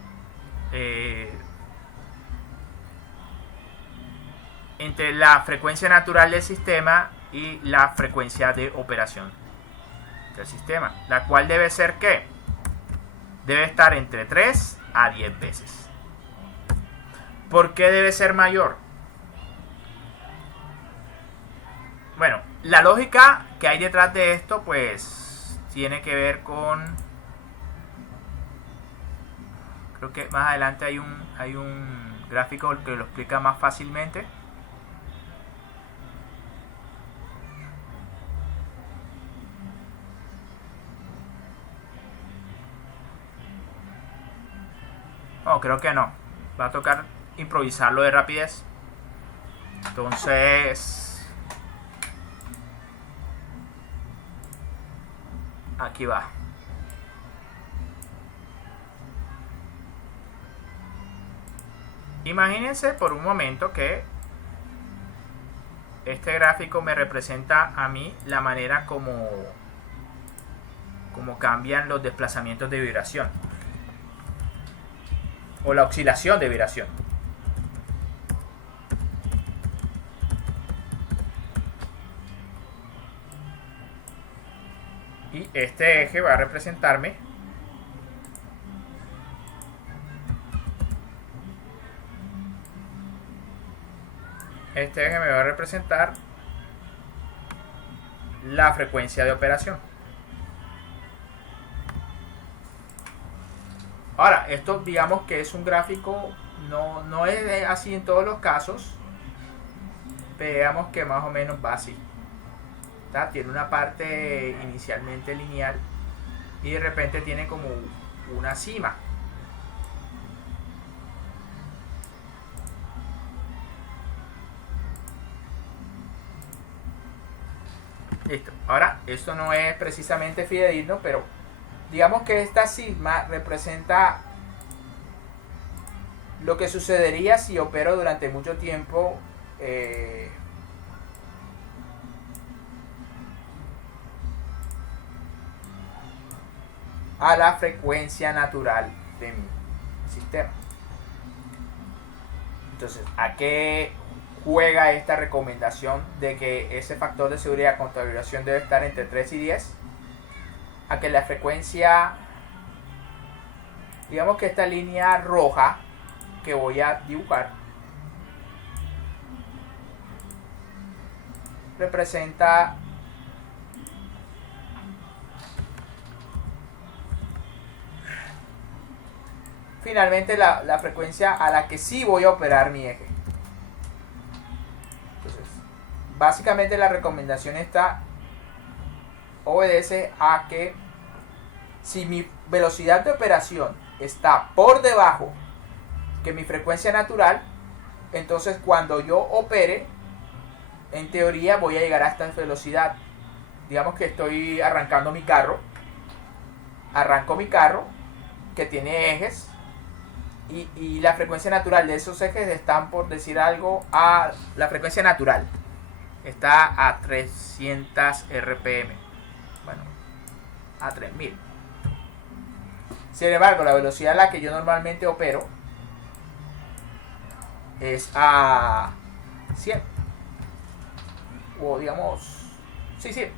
frecuencia natural del sistema y la frecuencia de operación del sistema, la cual debe ser ¿qué? Debe estar entre 3 a 10 veces. ¿Por qué debe ser mayor? Bueno, la lógica que hay detrás de esto pues tiene que ver con, creo que más adelante hay un gráfico que lo explica más fácilmente. No, creo que no. Va a tocar improvisarlo de rapidez. Entonces, aquí va. Imagínense por un momento que este gráfico me representa a mí la manera como cambian los desplazamientos de vibración o la oscilación de vibración. Y este eje va a representarme me va a representar la frecuencia de operación. Ahora, esto digamos que es un gráfico, no es así en todos los casos. Veamos que más o menos va así. Tiene una parte inicialmente lineal y de repente tiene como una cima. Listo. Ahora, esto no es precisamente fidedigno, pero digamos que esta sigma representa lo que sucedería si opero durante mucho tiempo a la frecuencia natural de mi sistema. Entonces, ¿a qué juega esta recomendación de que ese factor de seguridad contra vibración debe estar entre 3 y 10? A que la frecuencia, digamos que esta línea roja que voy a dibujar representa finalmente la frecuencia a la que sí voy a operar mi eje. Entonces, básicamente la recomendación obedece a que si mi velocidad de operación está por debajo que mi frecuencia natural, entonces cuando yo opere, en teoría voy a llegar a esta velocidad. Digamos que estoy arrancando mi carro, arranco mi carro que tiene ejes y la frecuencia natural de esos ejes están, por decir algo, la frecuencia natural está a 300 RPM, bueno, a 3000. Sin embargo, la velocidad a la que yo normalmente opero es a 100, o digamos, sí, 100.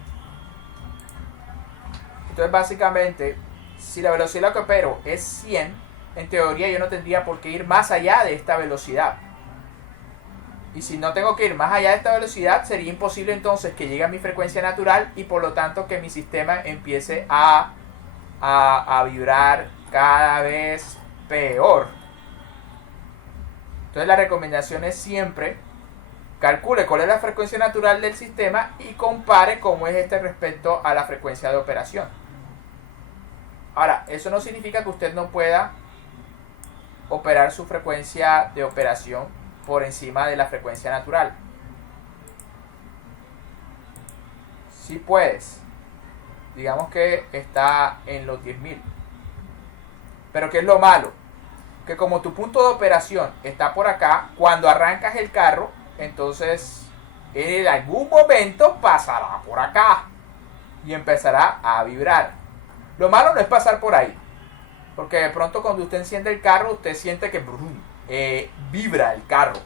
Entonces básicamente, si la velocidad a la que opero es 100, en teoría yo no tendría por qué ir más allá de esta velocidad. Y si no tengo que ir más allá de esta velocidad, sería imposible entonces que llegue a mi frecuencia natural y por lo tanto que mi sistema empiece a vibrar cada vez peor. Entonces la recomendación es siempre Calcule cuál es la frecuencia natural del sistema y compare cómo es este respecto a la frecuencia de operación. Ahora, eso no significa que usted no pueda operar su frecuencia de operación por encima de la frecuencia natural. Si puedes, digamos que está en los 10.000. Pero ¿qué es lo malo? Que como tu punto de operación está por acá, cuando arrancas el carro, entonces en algún momento pasará por acá y empezará a vibrar. Lo malo no es pasar por ahí, porque de pronto cuando usted enciende el carro, usted siente que vibra el carro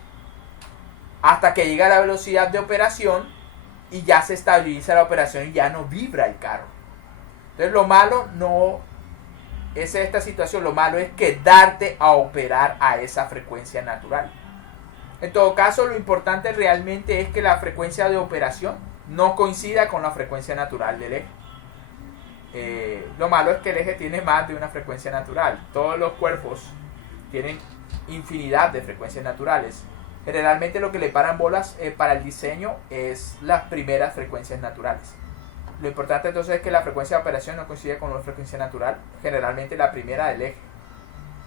hasta que llega a la velocidad de operación y ya se estabiliza la operación y ya no vibra el carro. Entonces lo malo no es esta situación, lo malo es quedarte a operar a esa frecuencia natural. En todo caso, lo importante realmente es que la frecuencia de operación no coincida con la frecuencia natural del eje. Lo malo es que el eje tiene más de una frecuencia natural. Todos los cuerpos tienen infinidad de frecuencias naturales. Generalmente lo que le paran bolas para el diseño es las primeras frecuencias naturales. Lo importante entonces es que la frecuencia de operación no coincide con la frecuencia natural, generalmente la primera del eje.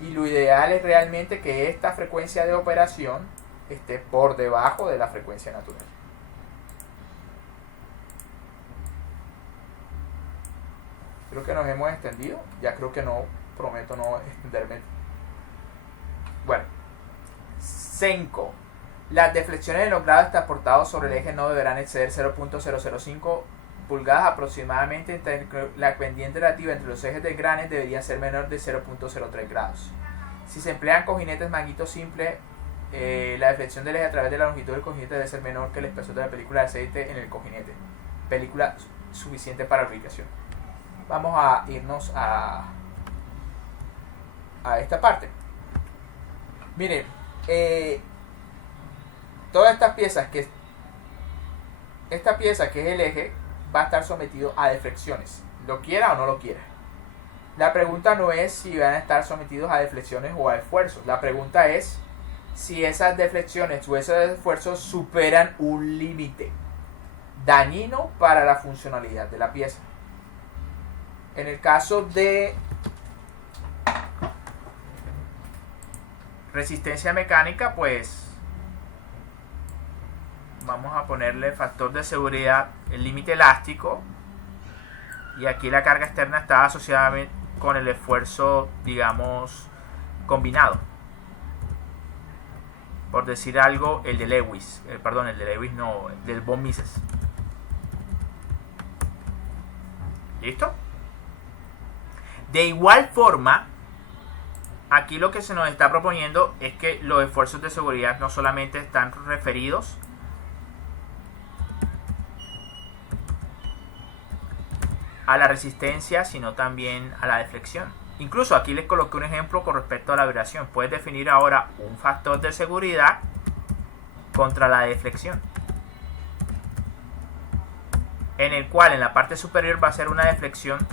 Y lo ideal es realmente que esta frecuencia de operación esté por debajo de la frecuencia natural. Creo que nos hemos extendido. Ya creo que no, prometo no extenderme. Bueno. 5. Las deflexiones de los grados transportados sobre el eje no deberán exceder 0.005 pulgadas aproximadamente. La pendiente relativa entre los ejes de engranes debería ser menor de 0.03 grados. Si se emplean cojinetes manguito simple, la deflexión del eje a través de la longitud del cojinete debe ser menor que el espesor de la película de aceite en el cojinete. Película suficiente para ubicación. Vamos a irnos a esta parte. Miren, todas estas piezas esta pieza que es el eje va a estar sometido a deflexiones, lo quiera o no lo quiera. La pregunta no es si van a estar sometidos a deflexiones o a esfuerzos. La pregunta es si esas deflexiones o esos esfuerzos superan un límite dañino para la funcionalidad de la pieza. En el caso de resistencia mecánica, pues vamos a ponerle factor de seguridad, el límite elástico, y aquí la carga externa está asociada con el esfuerzo, digamos, combinado. Por decir algo, el de Lewis, el del von Mises. ¿Listo? De igual forma, aquí lo que se nos está proponiendo es que los esfuerzos de seguridad no solamente están referidos a la resistencia, sino también a la deflexión. Incluso aquí les coloqué un ejemplo con respecto a la vibración. Puedes definir ahora un factor de seguridad contra la deflexión, en el cual en la parte superior va a ser una deflexión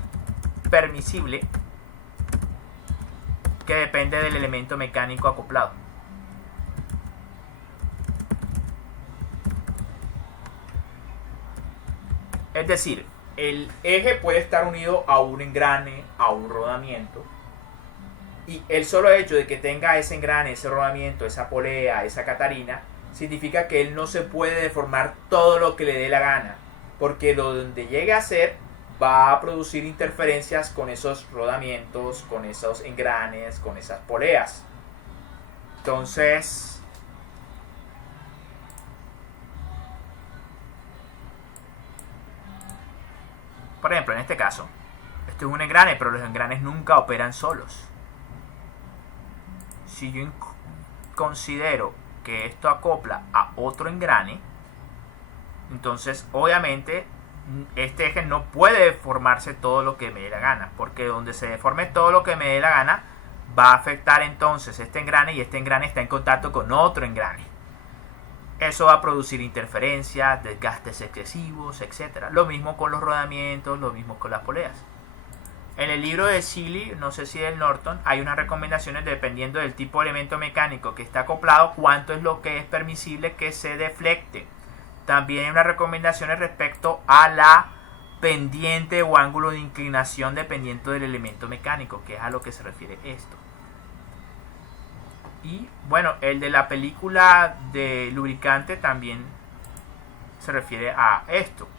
permisible que depende del elemento mecánico acoplado. Es decir, el eje puede estar unido a un engrane, a un rodamiento, y el solo hecho de que tenga ese engrane, ese rodamiento, esa polea, esa catarina, significa que él no se puede deformar todo lo que le dé la gana, porque donde llegue a ser va a producir interferencias con esos rodamientos, con esos engranes, con esas poleas. Entonces, por ejemplo, en este caso, esto es un engrane, pero los engranes nunca operan solos. Si yo considero que esto acopla a otro engrane, entonces obviamente este eje no puede deformarse todo lo que me dé la gana, porque donde se deforme todo lo que me dé la gana va a afectar entonces este engrane, y este engrane está en contacto con otro engrane. Eso va a producir interferencias, desgastes excesivos, etc. Lo mismo con los rodamientos, lo mismo con las poleas. En el libro de Seeley, no sé si del Norton, hay unas recomendaciones dependiendo del tipo de elemento mecánico que está acoplado, cuánto es lo que es permisible que se deflecte. También hay unas recomendaciones respecto a la pendiente o ángulo de inclinación dependiendo del elemento mecánico, que es a lo que se refiere esto. Y bueno, el de la película de lubricante también se refiere a esto.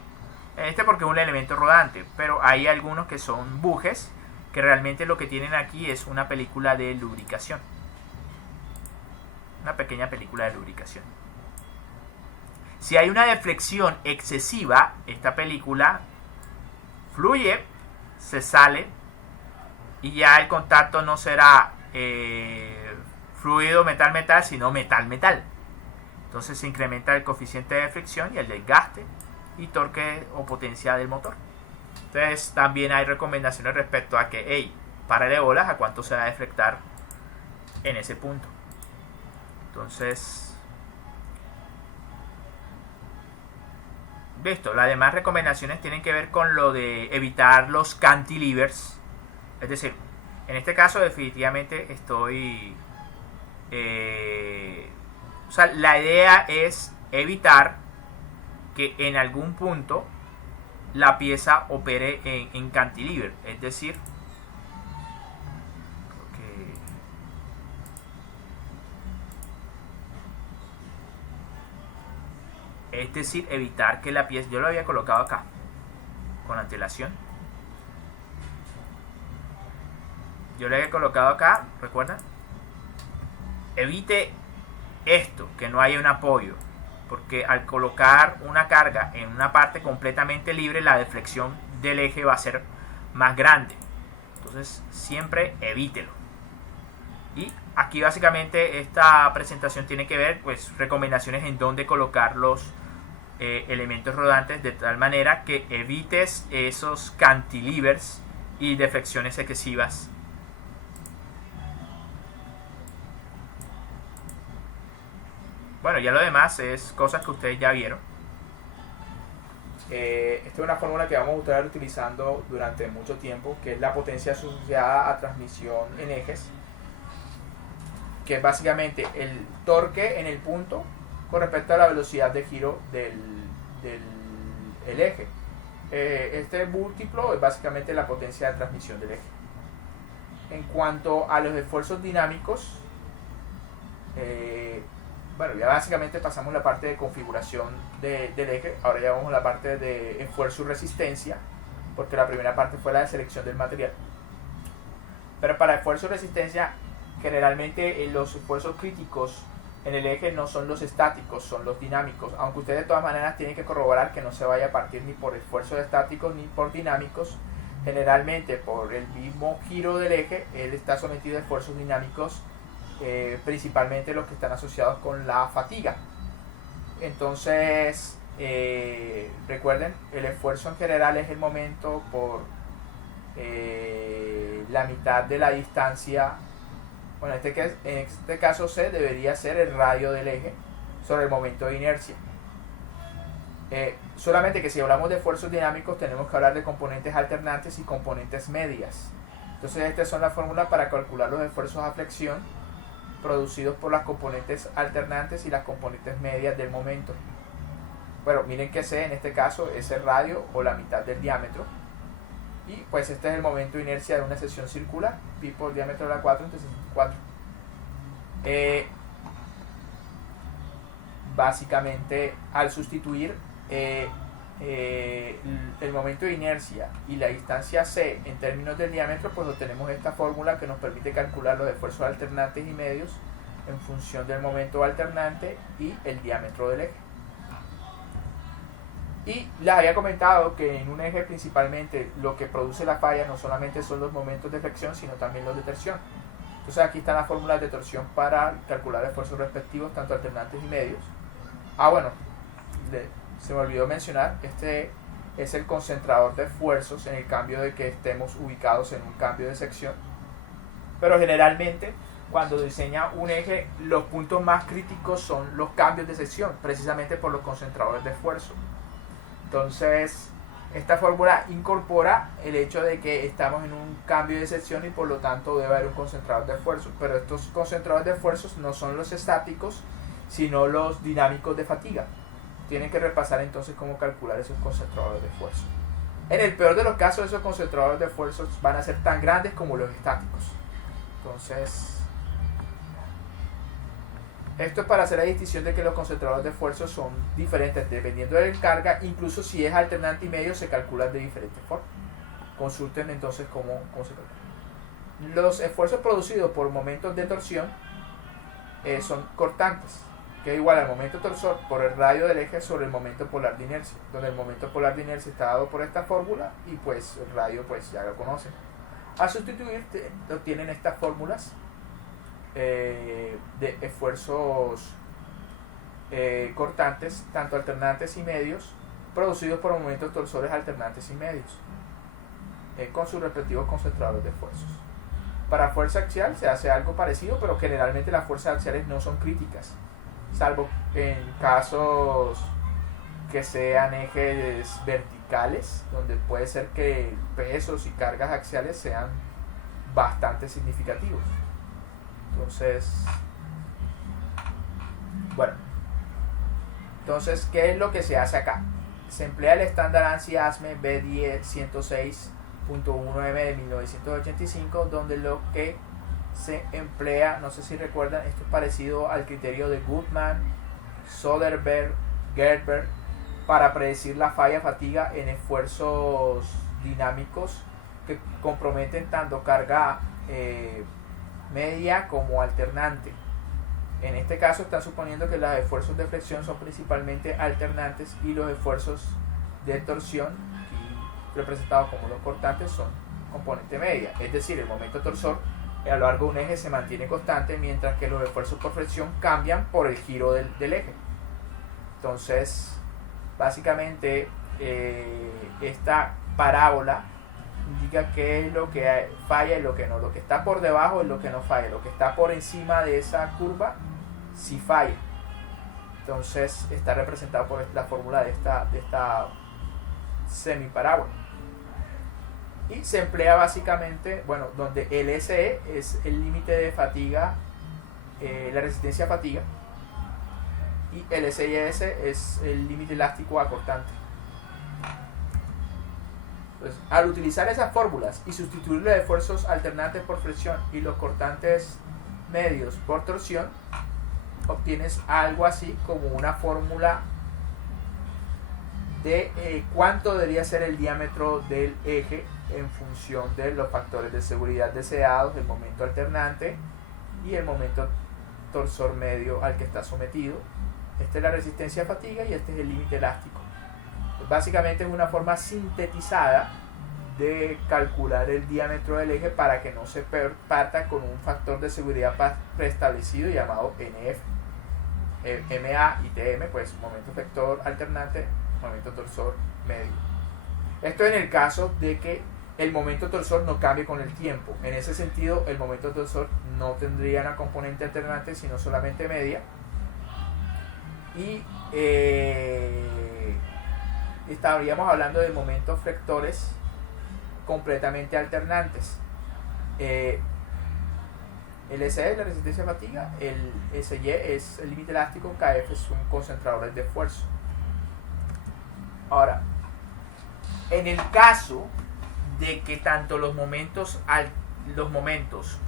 Porque es un elemento rodante, pero hay algunos que son bujes, que realmente lo que tienen aquí es una película de lubricación. Una pequeña película de lubricación. Si hay una deflexión excesiva, esta película fluye, se sale y ya el contacto no será fluido metal-metal, sino metal-metal. Entonces se incrementa el coeficiente de fricción y el desgaste y torque o potencia del motor. Entonces también hay recomendaciones respecto a que, hey, párale bolas a cuánto se va a deflectar en ese punto. Entonces, listo. Las demás recomendaciones tienen que ver con lo de evitar los cantilevers. Es decir, en este caso definitivamente estoy... o sea, la idea es evitar que en algún punto la pieza opere en cantilever, es decir, evitar que la pieza, yo lo había colocado acá con antelación, yo lo había colocado acá, recuerdan, evite esto, que no haya un apoyo, porque al colocar una carga en una parte completamente libre, la deflexión del eje va a ser más grande. Entonces siempre evítelo. Y aquí básicamente esta presentación tiene que ver, pues, recomendaciones en dónde colocar los elementos rodantes de tal manera que evites esos cantilevers y deflexiones excesivas. Bueno, ya lo demás es cosas que ustedes ya vieron. Esta es una fórmula que vamos a estar utilizando durante mucho tiempo, que es la potencia asociada a transmisión en ejes, que es básicamente el torque en el punto con respecto a la velocidad de giro del eje. Este múltiplo es básicamente la potencia de transmisión del eje. En cuanto a los esfuerzos dinámicos, bueno, ya básicamente pasamos la parte de configuración del eje. Ahora ya vamos a la parte de esfuerzo y resistencia, porque la primera parte fue la de selección del material. Pero para esfuerzo y resistencia, generalmente los esfuerzos críticos en el eje no son los estáticos, son los dinámicos. Aunque usted de todas maneras tiene que corroborar que no se vaya a partir ni por esfuerzos estáticos ni por dinámicos. Generalmente por el mismo giro del eje, él está sometido a esfuerzos dinámicos, principalmente los que están asociados con la fatiga. Entonces, recuerden, el esfuerzo en general es el momento por la mitad de la distancia. Bueno, en este caso C debería ser el radio del eje sobre el momento de inercia. Solamente que si hablamos de esfuerzos dinámicos tenemos que hablar de componentes alternantes y componentes medias. Entonces estas son las fórmulas para calcular los esfuerzos a flexión producidos por las componentes alternantes y las componentes medias del momento. Bueno, miren que C en este caso es el radio o la mitad del diámetro. Y pues este es el momento de inercia de una sección circular, pi por diámetro de la 4 entre 64. Básicamente, al sustituir el momento de inercia y la distancia C en términos del diámetro, pues obtenemos esta fórmula que nos permite calcular los esfuerzos alternantes y medios en función del momento alternante y el diámetro del eje. Y les había comentado que en un eje principalmente lo que produce la falla no solamente son los momentos de flexión, sino también los de torsión. Entonces aquí están las fórmulas de torsión para calcular esfuerzos respectivos, tanto alternantes y medios. Bueno, se me olvidó mencionar, este es el concentrador de esfuerzos en el cambio de que estemos ubicados en un cambio de sección. Pero generalmente cuando diseña un eje, los puntos más críticos son los cambios de sección, precisamente por los concentradores de esfuerzo. Entonces, Esta fórmula incorpora el hecho de que estamos en un cambio de sección y por lo tanto debe haber un concentrador de esfuerzo. Pero estos concentradores de esfuerzos no son los estáticos, sino los dinámicos de fatiga. Tienen que repasar entonces cómo calcular esos concentradores de esfuerzo. En el peor de los casos, esos concentradores de esfuerzos van a ser tan grandes como los estáticos. Entonces, esto es para hacer la distinción de que los concentradores de esfuerzo son diferentes dependiendo de la carga. Incluso si es alternante y medio, se calculan de diferentes formas. Consulten entonces cómo se calcula. Los esfuerzos producidos por momentos de torsión son cortantes, que es igual al momento torsor por el radio del eje sobre el momento polar de inercia, donde el momento polar de inercia está dado por esta fórmula y pues el radio pues ya lo conocen. Al sustituir obtienen estas fórmulas de esfuerzos cortantes, tanto alternantes y medios, producidos por momentos torsores alternantes y medios, con sus respectivos concentradores de esfuerzos. Para fuerza axial se hace algo parecido, pero generalmente las fuerzas axiales no son críticas, salvo en casos que sean ejes verticales, donde puede ser que pesos y cargas axiales sean bastante significativos. Entonces, bueno, ¿qué es lo que se hace acá? Se emplea el estándar ANSI-ASME B10 106.1M de 1985, donde lo que se emplea, no sé si recuerdan, esto es parecido al criterio de Goodman, Soderberg, Gerber, para predecir la falla-fatiga en esfuerzos dinámicos que comprometen tanto carga media como alternante. En este caso están suponiendo que los esfuerzos de flexión son principalmente alternantes y los esfuerzos de torsión, representados como los cortantes, son componente media. Es decir, el momento torsor a lo largo de un eje se mantiene constante, mientras que los esfuerzos por flexión cambian por el giro del eje. Entonces, básicamente, esta parábola indica qué es lo que falla y lo que no. Lo que está por debajo es lo que no falla. Lo que está por encima de esa curva sí falla. Entonces está representado por la fórmula de esta semiparábola. Y se emplea básicamente, bueno, donde el SE es el límite de fatiga, la resistencia a fatiga, y el SIS es el límite elástico acortante. Pues, al utilizar esas fórmulas y sustituir los esfuerzos alternantes por flexión y los cortantes medios por torsión, obtienes algo así como una fórmula de cuánto debería ser el diámetro del eje en función de los factores de seguridad deseados, el momento alternante y el momento torsor medio al que está sometido. Esta es la resistencia a fatiga y este es el límite elástico. Básicamente es una forma sintetizada de calcular el diámetro del eje para que no se parta con un factor de seguridad preestablecido llamado NF. MA y TM, pues momento efector alternante, momento torsor medio. Esto en el caso de que el momento torsor no cambie con el tiempo. En ese sentido, el momento torsor no tendría una componente alternante, sino solamente media. Y estaríamos hablando de momentos flectores completamente alternantes. El SE es la resistencia a fatiga, el SY es el límite elástico, KF son concentradores de esfuerzo. Ahora, en el caso de que tanto los momentos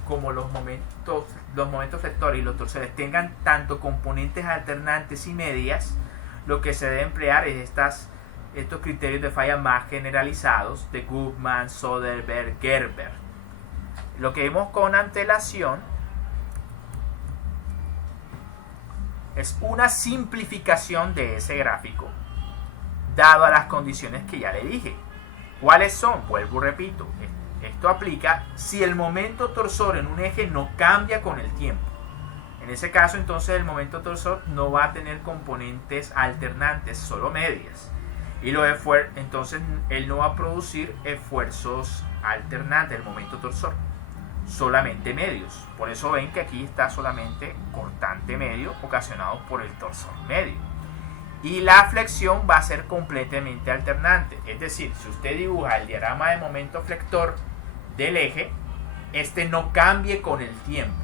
como los momentos flectores y los torsores tengan tanto componentes alternantes y medias, lo que se debe emplear es estos criterios de falla más generalizados de Goodman, Soderberg, Gerber. Lo que vemos con antelación es una simplificación de ese gráfico, dado a las condiciones que ya le dije. ¿Cuáles son? Vuelvo y repito, esto aplica si el momento torsor en un eje no cambia con el tiempo. En ese caso, entonces, el momento torsor no va a tener componentes alternantes, solo medias. Y entonces, él no va a producir esfuerzos alternantes, el momento torsor, solamente medios. Por eso ven que aquí está solamente cortante medio, ocasionado por el torsor medio. y la flexión va a ser completamente alternante. Es decir, si usted dibuja el diagrama de momento flector del eje, este no cambie con el tiempo.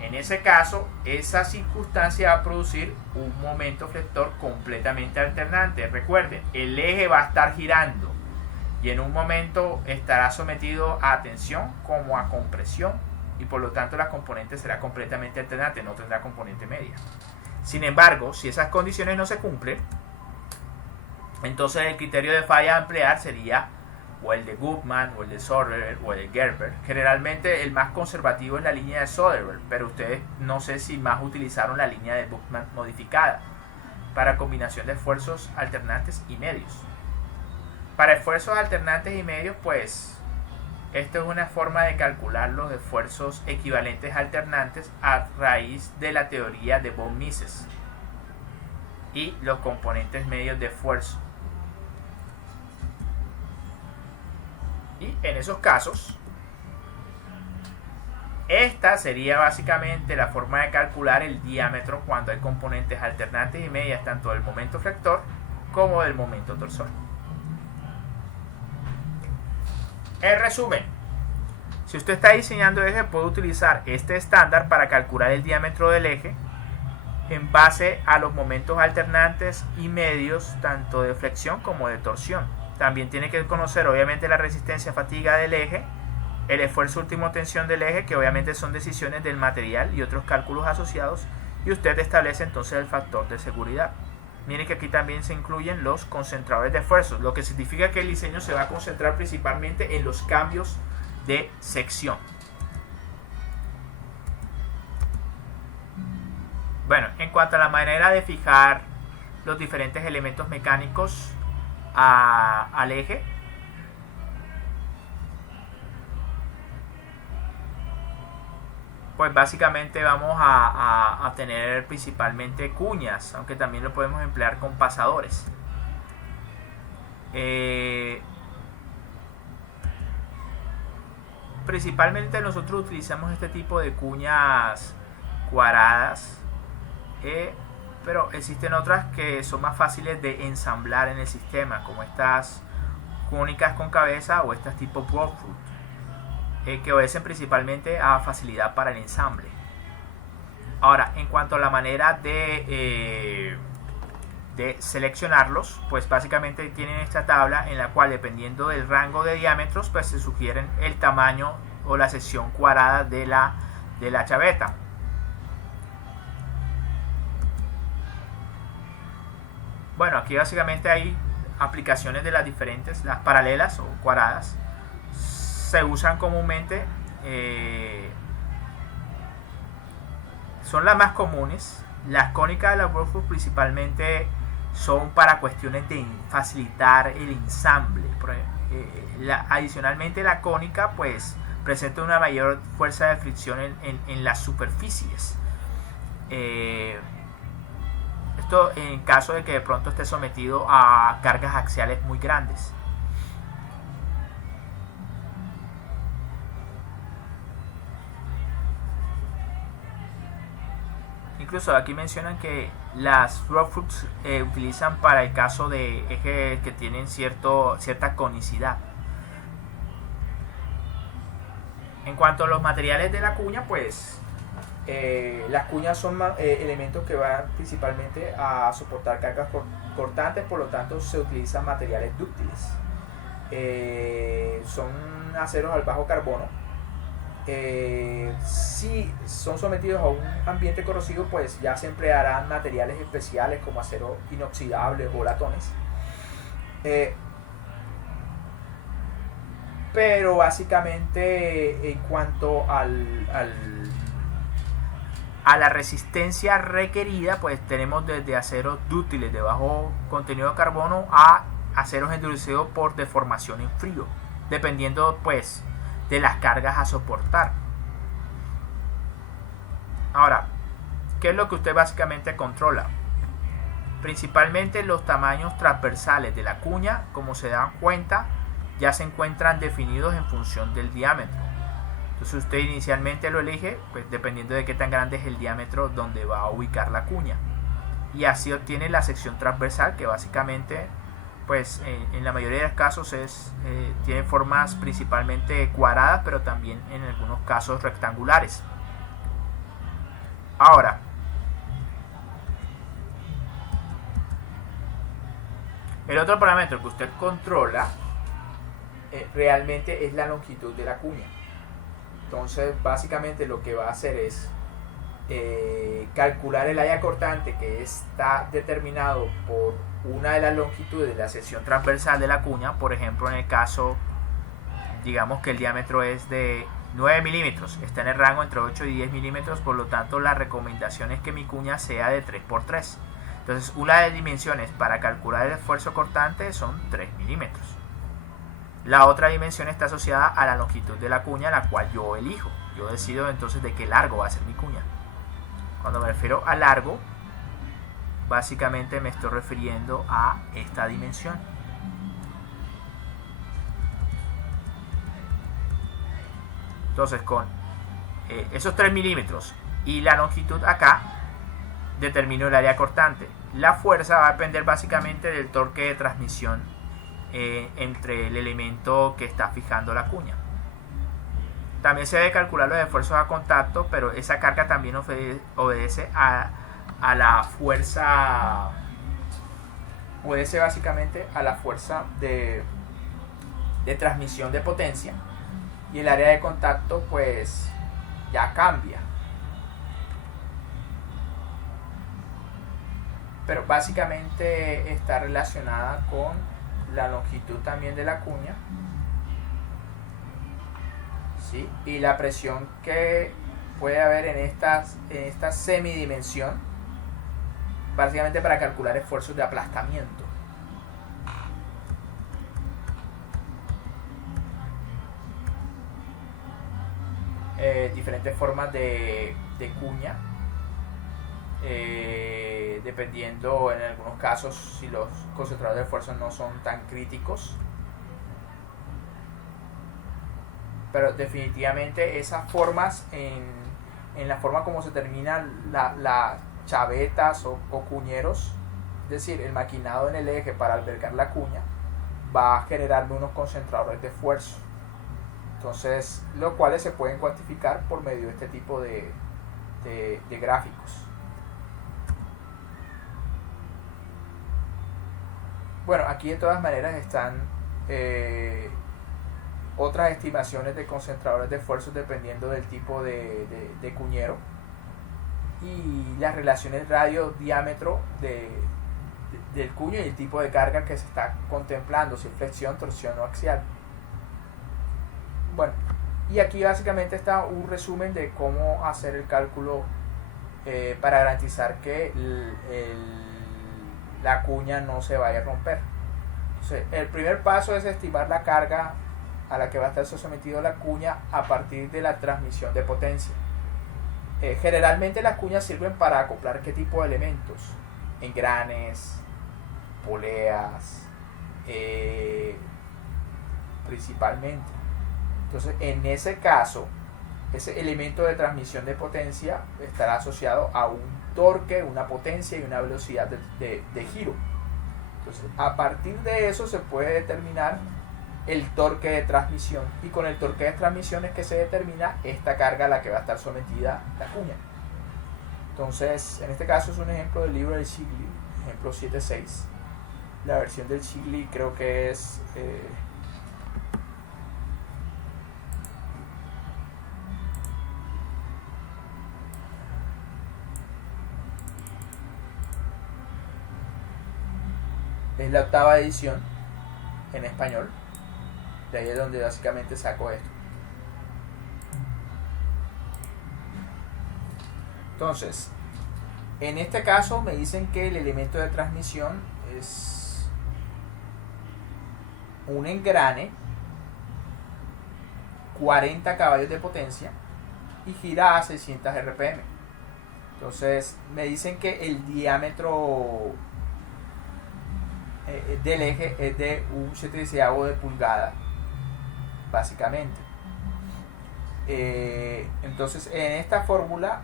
En ese caso, esa circunstancia va a producir un momento flector completamente alternante. Recuerden, el eje va a estar girando y en un momento estará sometido a tensión como a compresión, y por lo tanto la componente será completamente alternante, no tendrá componente media. Sin embargo, si esas condiciones no se cumplen, entonces el criterio de falla a emplear sería o el de Guttman, o el de Soderberg, o el de Gerber. Generalmente el más conservativo es la línea de Soderberg, pero ustedes no sé si más utilizaron la línea de Guttman modificada para combinación de esfuerzos alternantes y medios. Para esfuerzos alternantes y medios, pues esto es una forma de calcular los esfuerzos equivalentes alternantes a raíz de la teoría de von Mises y los componentes medios de esfuerzo. Y en esos casos, esta sería básicamente la forma de calcular el diámetro cuando hay componentes alternantes y medias tanto del momento flector como del momento torsor. En resumen, si usted está diseñando eje, puede utilizar este estándar para calcular el diámetro del eje en base a los momentos alternantes y medios tanto de flexión como de torsión. También tiene que conocer obviamente la resistencia fatiga del eje, el esfuerzo último tensión del eje, que obviamente son decisiones del material y otros cálculos asociados, y usted establece entonces el factor de seguridad. Miren que aquí también se incluyen los concentradores de esfuerzos, lo que significa que el diseño se va a concentrar principalmente en los cambios de sección. Bueno, en cuanto a la manera de fijar los diferentes elementos mecánicos al eje, pues básicamente vamos a tener principalmente cuñas, aunque también lo podemos emplear con pasadores. Principalmente nosotros utilizamos este tipo de cuñas cuadradas, pero existen otras que son más fáciles de ensamblar en el sistema, como estas cónicas con cabeza o estas tipo Broadfoot, que obedecen principalmente a facilidad para el ensamble. Ahora, en cuanto a la manera de seleccionarlos, pues básicamente tienen esta tabla en la cual, dependiendo del rango de diámetros, pues se sugieren el tamaño o la sección cuadrada de la chaveta. Bueno, aquí básicamente hay aplicaciones de las diferentes, las paralelas o cuadradas. Se usan comúnmente, son las más comunes. Las cónicas de la Broadfoot principalmente son para cuestiones de facilitar el ensamble. Adicionalmente, la cónica pues presenta una mayor fuerza de fricción en las superficies. Esto en caso de que de pronto esté sometido a cargas axiales muy grandes. Incluso aquí mencionan que las Broadfoot utilizan para el caso de ejes que tienen cierta conicidad. En cuanto a los materiales de la cuña, pues las cuñas son elementos que van principalmente a soportar cargas cortantes, por lo tanto se utilizan materiales dúctiles. Son aceros al bajo carbono. Si son sometidos a un ambiente corrosivo, pues ya se emplearán materiales especiales como acero inoxidable o latones. Pero básicamente en cuanto a la resistencia requerida, pues tenemos desde aceros dúctiles de bajo contenido de carbono a aceros endurecidos por deformación en frío, dependiendo pues de las cargas a soportar. Ahora, ¿qué es lo que usted básicamente controla? Principalmente los tamaños transversales de la cuña, como se dan cuenta, ya se encuentran definidos en función del diámetro. Entonces usted inicialmente lo elige pues dependiendo de qué tan grande es el diámetro donde va a ubicar la cuña. y así obtiene la sección transversal, que básicamente pues en la mayoría de los casos tiene formas principalmente cuadradas, pero también en algunos casos rectangulares. Ahora, el otro parámetro que usted controla realmente es la longitud de la cuña. Entonces básicamente lo que va a hacer es calcular el área cortante, que está determinado por una de las longitudes de la sección transversal de la cuña. Por ejemplo, en el caso, digamos que el diámetro es de 9 milímetros, está en el rango entre 8 y 10 milímetros, por lo tanto la recomendación es que mi cuña sea de 3×3. Entonces una de las dimensiones para calcular el esfuerzo cortante son 3 milímetros. La otra dimensión está asociada a la longitud de la cuña, la cual yo elijo. Yo decido entonces de qué largo va a ser mi cuña. Cuando me refiero a largo, básicamente me estoy refiriendo a esta dimensión. Entonces con esos 3 milímetros y la longitud acá, determino el área cortante. La fuerza va a depender básicamente del torque de transmisión entre el elemento que está fijando la cuña. También se debe calcular los esfuerzos a contacto, pero esa carga también obedece a la fuerza, obedece básicamente a la fuerza de transmisión de potencia, y el área de contacto pues ya cambia. Pero básicamente está relacionada con la longitud también de la cuña, ¿sí? Y la presión que puede haber en esta semidimensión, básicamente para calcular esfuerzos de aplastamiento. Diferentes formas de cuña, dependiendo en algunos casos si los concentradores de esfuerzo no son tan críticos, pero definitivamente esas formas, en la forma como se terminan las chavetas o cuñeros, es decir, el maquinado en el eje para albergar la cuña, va a generarme unos concentradores de esfuerzo. Entonces, los cuales se pueden cuantificar por medio de este tipo de gráficos. Bueno, aquí de todas maneras están otras estimaciones de concentradores de esfuerzos dependiendo del tipo de cuñero, y las relaciones radio-diámetro del cuño y el tipo de carga que se está contemplando, si es flexión, torsión o axial. Bueno, y aquí básicamente está un resumen de cómo hacer el cálculo para garantizar que la cuña no se vaya a romper. Entonces, el primer paso es estimar la carga a la que va a estar sometido la cuña a partir de la transmisión de potencia. Generalmente las cuñas sirven para acoplar qué tipo de elementos: engranes, poleas, principalmente. Entonces, en ese caso, ese elemento de transmisión de potencia estará asociado a un torque, una potencia y una velocidad de giro. Entonces, a partir de eso se puede determinar el torque de transmisión, y con el torque de transmisión es que se determina esta carga a la que va a estar sometida la cuña. Entonces, en este caso es un ejemplo del libro del Shigley, ejemplo 7.6. La versión del Shigley creo que es la 8ª edición en español. De ahí es donde básicamente saco esto. Entonces, en este caso me dicen que el elemento de transmisión es un engrane, 40 caballos de potencia, y gira a 600 RPM. Entonces me dicen que el diámetro del eje es de un 7/10 de pulgada, básicamente. Entonces, en esta fórmula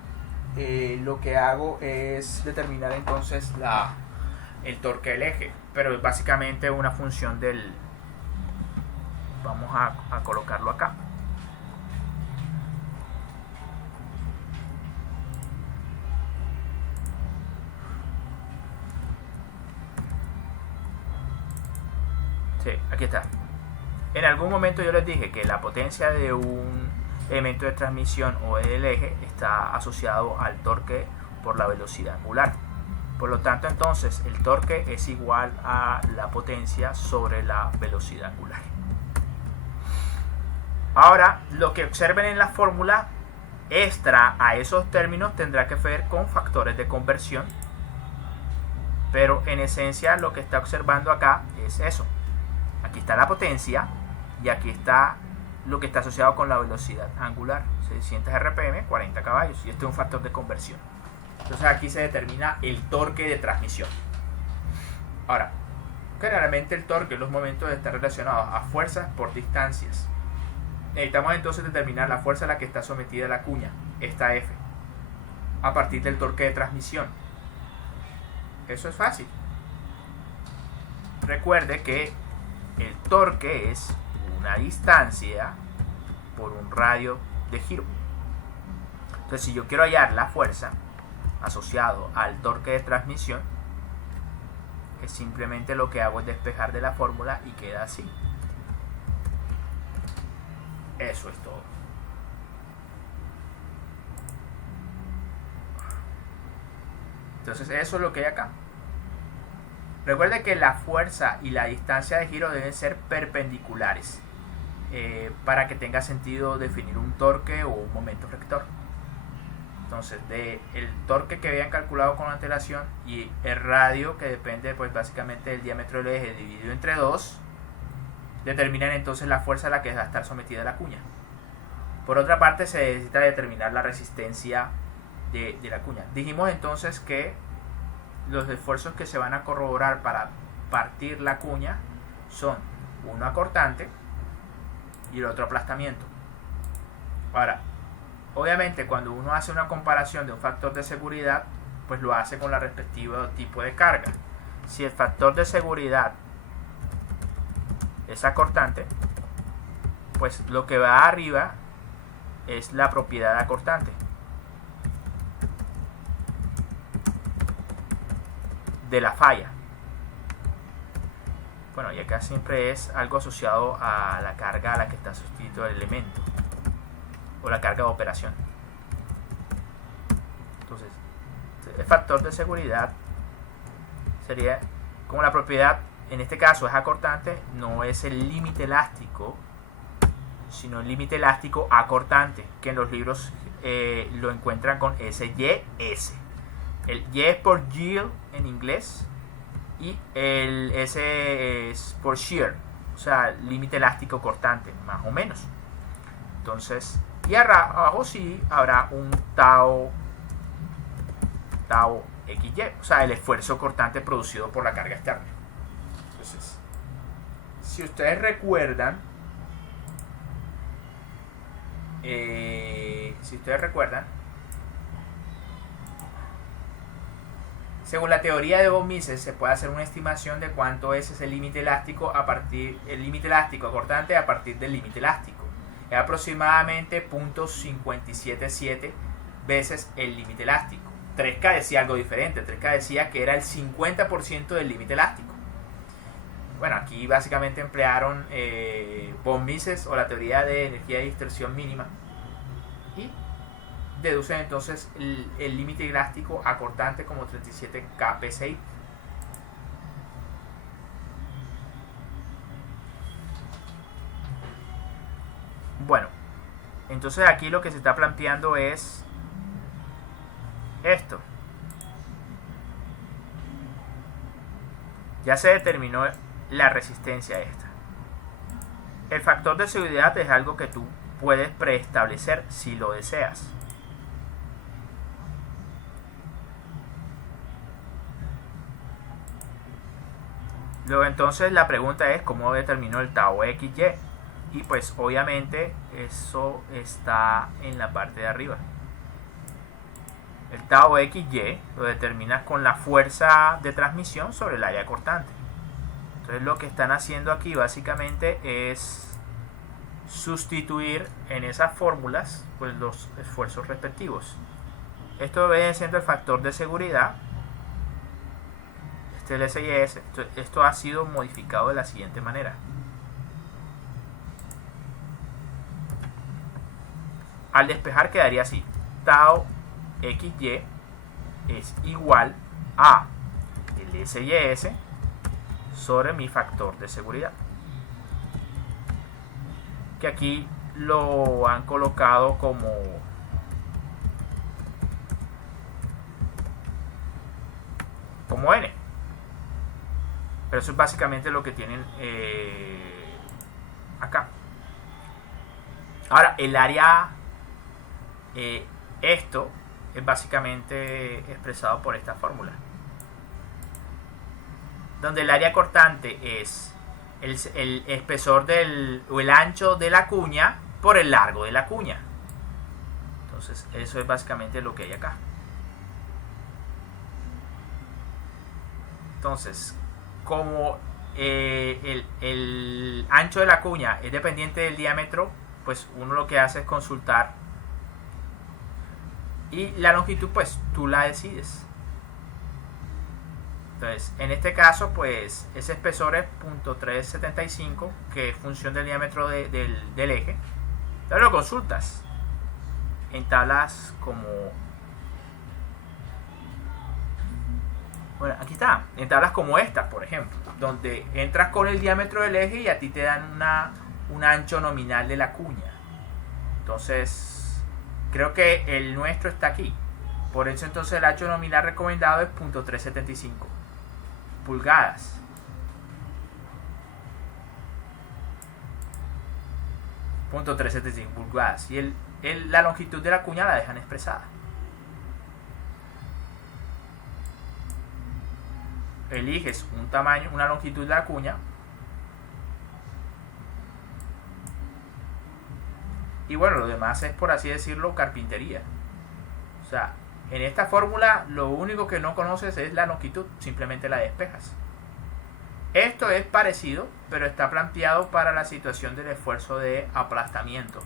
lo que hago es determinar entonces el torque del eje, pero es básicamente una función del... Vamos a colocarlo acá. Sí, aquí está. En algún momento yo les dije que la potencia de un elemento de transmisión o del eje está asociado al torque por la velocidad angular. Por lo tanto, entonces, el torque es igual a la potencia sobre la velocidad angular. Ahora, lo que observen en la fórmula extra a esos términos tendrá que ver con factores de conversión. Pero en esencia lo que está observando acá es eso. Aquí está la potencia y aquí está lo que está asociado con la velocidad angular. 600 RPM, 40 caballos. Y este es un factor de conversión. Entonces aquí se determina el torque de transmisión. Ahora, generalmente el torque en los momentos está relacionado a fuerzas por distancias. Necesitamos entonces determinar la fuerza a la que está sometida la cuña, esta F, a partir del torque de transmisión. Eso es fácil. Recuerde que el torque es una distancia por un radio de giro. Entonces, si yo quiero hallar la fuerza asociado al torque de transmisión, es simplemente lo que hago es despejar de la fórmula y queda así. Eso es todo. Entonces eso es lo que hay acá. Recuerde que la fuerza y la distancia de giro deben ser perpendiculares para que tenga sentido definir un torque o un momento rector. Entonces, el torque que habían calculado con antelación y el radio, que depende pues básicamente del diámetro del eje dividido entre 2, determinan entonces la fuerza a la que va a estar sometida la cuña. Por otra parte, se necesita determinar la resistencia de la cuña. Dijimos entonces que los esfuerzos que se van a corroborar para partir la cuña son uno acortante y el otro aplastamiento. Ahora, obviamente cuando uno hace una comparación de un factor de seguridad, pues lo hace con la respectiva tipo de carga. Si el factor de seguridad es acortante, pues lo que va arriba es la propiedad acortante. De la falla. Bueno, y acá siempre es algo asociado a la carga a la que está sustituido el elemento o la carga de operación. Entonces, el factor de seguridad sería como la propiedad, en este caso es acortante, no es el límite elástico, sino el límite elástico acortante, que en los libros lo encuentran con SYS. El Y es por yield en inglés y el S es por shear, o sea, límite elástico cortante, más o menos. Entonces, y abajo sí habrá un tau XY, o sea, el esfuerzo cortante producido por la carga externa. Entonces, si ustedes recuerdan, según la teoría de von Mises, se puede hacer una estimación de cuánto es ese límite elástico el límite elástico acortante a partir del límite elástico. Es aproximadamente 0.577 veces el límite elástico. 3K decía algo diferente. 3K decía que era el 50% del límite elástico. Bueno, aquí básicamente emplearon von Mises o la teoría de energía de distorsión mínima y deducen entonces el límite elástico acortante como 37 kPa. Bueno, entonces aquí lo que se está planteando es esto. Ya se determinó la resistencia esta. El factor de seguridad es algo que tú puedes preestablecer si lo deseas. Luego entonces la pregunta es cómo determinó el tau XY, y pues obviamente eso está en la parte de arriba. El tau XY lo determinas con la fuerza de transmisión sobre el área cortante. Entonces lo que están haciendo aquí básicamente es sustituir en esas fórmulas pues los esfuerzos respectivos. Esto viene siendo el factor de seguridad. Este es el SIS. Esto ha sido modificado de la siguiente manera. Al despejar quedaría así. Tau XY es igual a el SIS sobre mi factor de seguridad, que aquí lo han colocado como N, pero eso es básicamente lo que tienen acá. Ahora el área, esto es básicamente expresado por esta fórmula, donde el área cortante es el espesor o el ancho de la cuña por el largo de la cuña. Entonces eso es básicamente lo que hay acá. Entonces, como el ancho de la cuña es dependiente del diámetro, pues uno lo que hace es consultar, y la longitud pues tú la decides. Entonces en este caso pues ese espesor es 0.375, que es función del diámetro del eje. Entonces lo consultas en tablas como, bueno, aquí está, en tablas como esta, por ejemplo, donde entras con el diámetro del eje y a ti te dan un ancho nominal de la cuña. Entonces creo que el nuestro está aquí. Por eso entonces el ancho nominal recomendado es 0.375 pulgadas. .375 pulgadas. Y la longitud de la cuña la dejan expresada. Eliges un tamaño, una longitud de la cuña, y bueno, lo demás es, por así decirlo, carpintería. O sea, en esta fórmula lo único que no conoces es la longitud, simplemente la despejas. Esto es parecido, pero está planteado para la situación del esfuerzo de aplastamiento,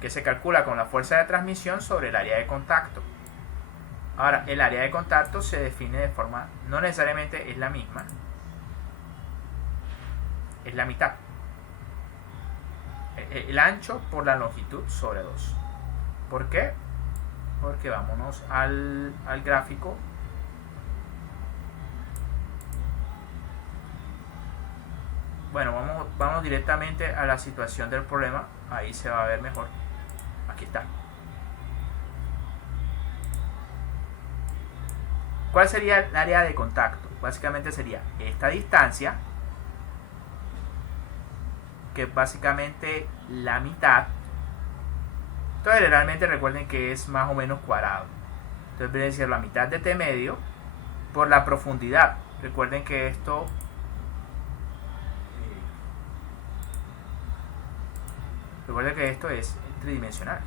que se calcula con la fuerza de transmisión sobre el área de contacto. Ahora, el área de contacto se define de forma, no necesariamente es la misma, es la mitad. El ancho por la longitud sobre 2. ¿Por qué? Porque vámonos al gráfico. Bueno, vamos directamente a la situación del problema. Ahí se va a ver mejor. Aquí está. ¿Cuál sería el área de contacto? Básicamente sería esta distancia, que es básicamente la mitad. Entonces generalmente recuerden que es más o menos cuadrado. Entonces viene a ser la mitad de t medio por la profundidad. Recuerden que esto es tridimensional.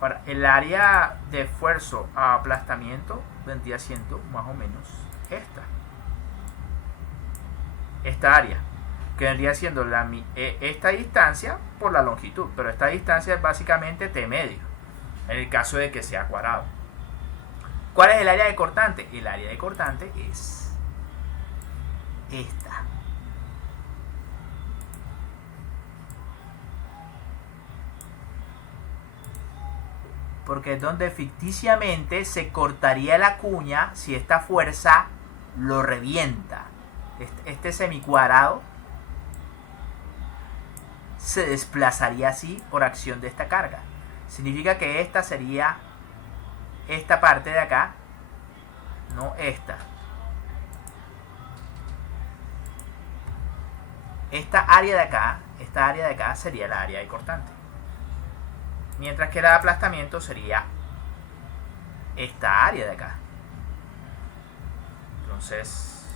Ahora, el área de esfuerzo a aplastamiento vendría siendo más o menos esta área, que vendría siendo esta distancia por la longitud, pero esta distancia es básicamente t medio en el caso de que sea cuadrado. ¿Cuál es el área de cortante? El área de cortante es esta. Porque es donde ficticiamente se cortaría la cuña si esta fuerza lo revienta. Este semicuadrado se desplazaría así por acción de esta carga. Significa que esta sería esta parte de acá, no esta. Esta área de acá sería la área de cortante. Mientras que el aplastamiento sería esta área de acá. Entonces,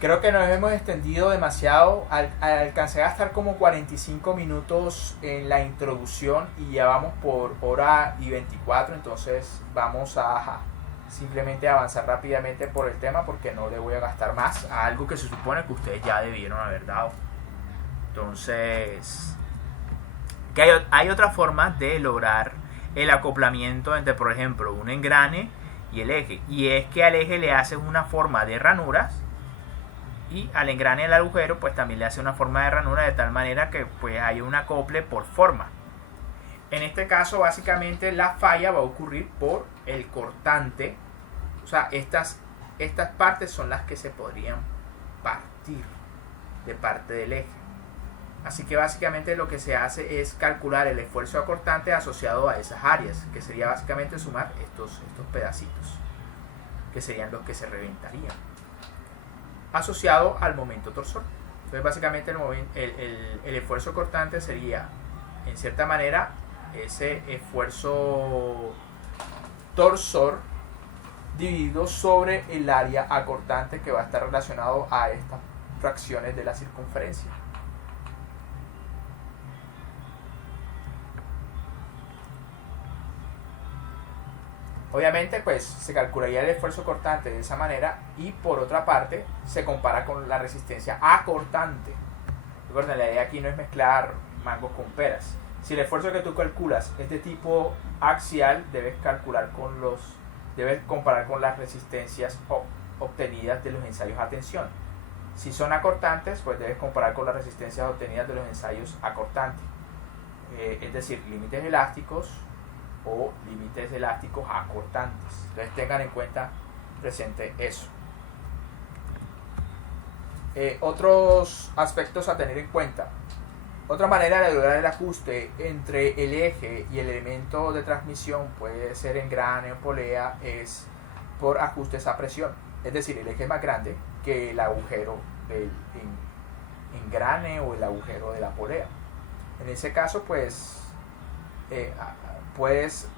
Creo que nos hemos extendido demasiado. Alcancé a estar como 45 minutos en la introducción y ya vamos por hora y 24. Entonces vamos a simplemente avanzar rápidamente por el tema porque no le voy a gastar más. Algo que se supone que ustedes ya debieron haber dado. Entonces, que hay otra forma de lograr el acoplamiento entre, por ejemplo, un engrane y el eje. Y es que al eje le haces una forma de ranuras y al engrane del agujero pues también le hace una forma de ranura de tal manera que pues haya un acople por forma. En este caso básicamente la falla va a ocurrir por el cortante. O sea, estas partes son las que se podrían partir de parte del eje. Así que básicamente lo que se hace es calcular el esfuerzo acortante asociado a esas áreas, que sería básicamente sumar estos pedacitos, que serían los que se reventarían, asociado al momento torsor. Entonces básicamente el esfuerzo cortante sería en cierta manera ese esfuerzo torsor dividido sobre el área acortante que va a estar relacionado a estas fracciones de la circunferencia. Obviamente pues se calcularía el esfuerzo cortante de esa manera y por otra parte se compara con la resistencia acortante. Recuerden, la idea aquí no es mezclar mangos con peras. Si el esfuerzo que tú calculas es de tipo axial, debes comparar con las resistencias obtenidas de los ensayos a tensión. Si son acortantes, pues debes comparar con las resistencias obtenidas de los ensayos acortantes. Es decir, límites elásticos o límites elásticos acortantes. Entonces tengan en cuenta presente eso. Otros aspectos a tener en cuenta. Otra manera de lograr el ajuste entre el eje y el elemento de transmisión, puede ser engrane o polea, es por ajustes a presión. Es decir, el eje es más grande que el agujero del engrane o el agujero de la polea. En ese caso, pues puedes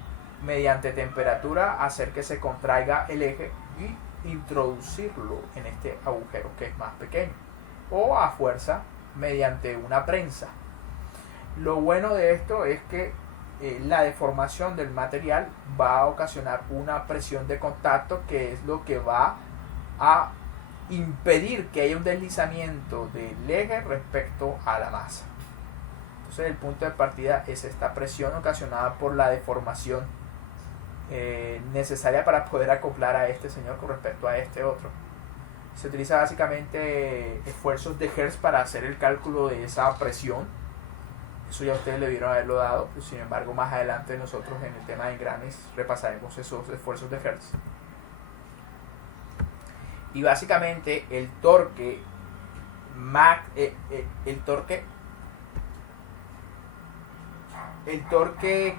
mediante temperatura hacer que se contraiga el eje y introducirlo en este agujero que es más pequeño, o a fuerza mediante una prensa. Lo bueno de esto es que la deformación del material va a ocasionar una presión de contacto, que es lo que va a impedir que haya un deslizamiento del eje respecto a la masa. Entonces el punto de partida es esta presión ocasionada por la deformación necesaria para poder acoplar a este señor con respecto a este otro. Se utiliza básicamente esfuerzos de Hertz para hacer el cálculo de esa presión. Eso ya ustedes le debieron haberlo dado, pues, sin embargo más adelante nosotros en el tema de engranes repasaremos esos esfuerzos de Hertz. Y básicamente el torque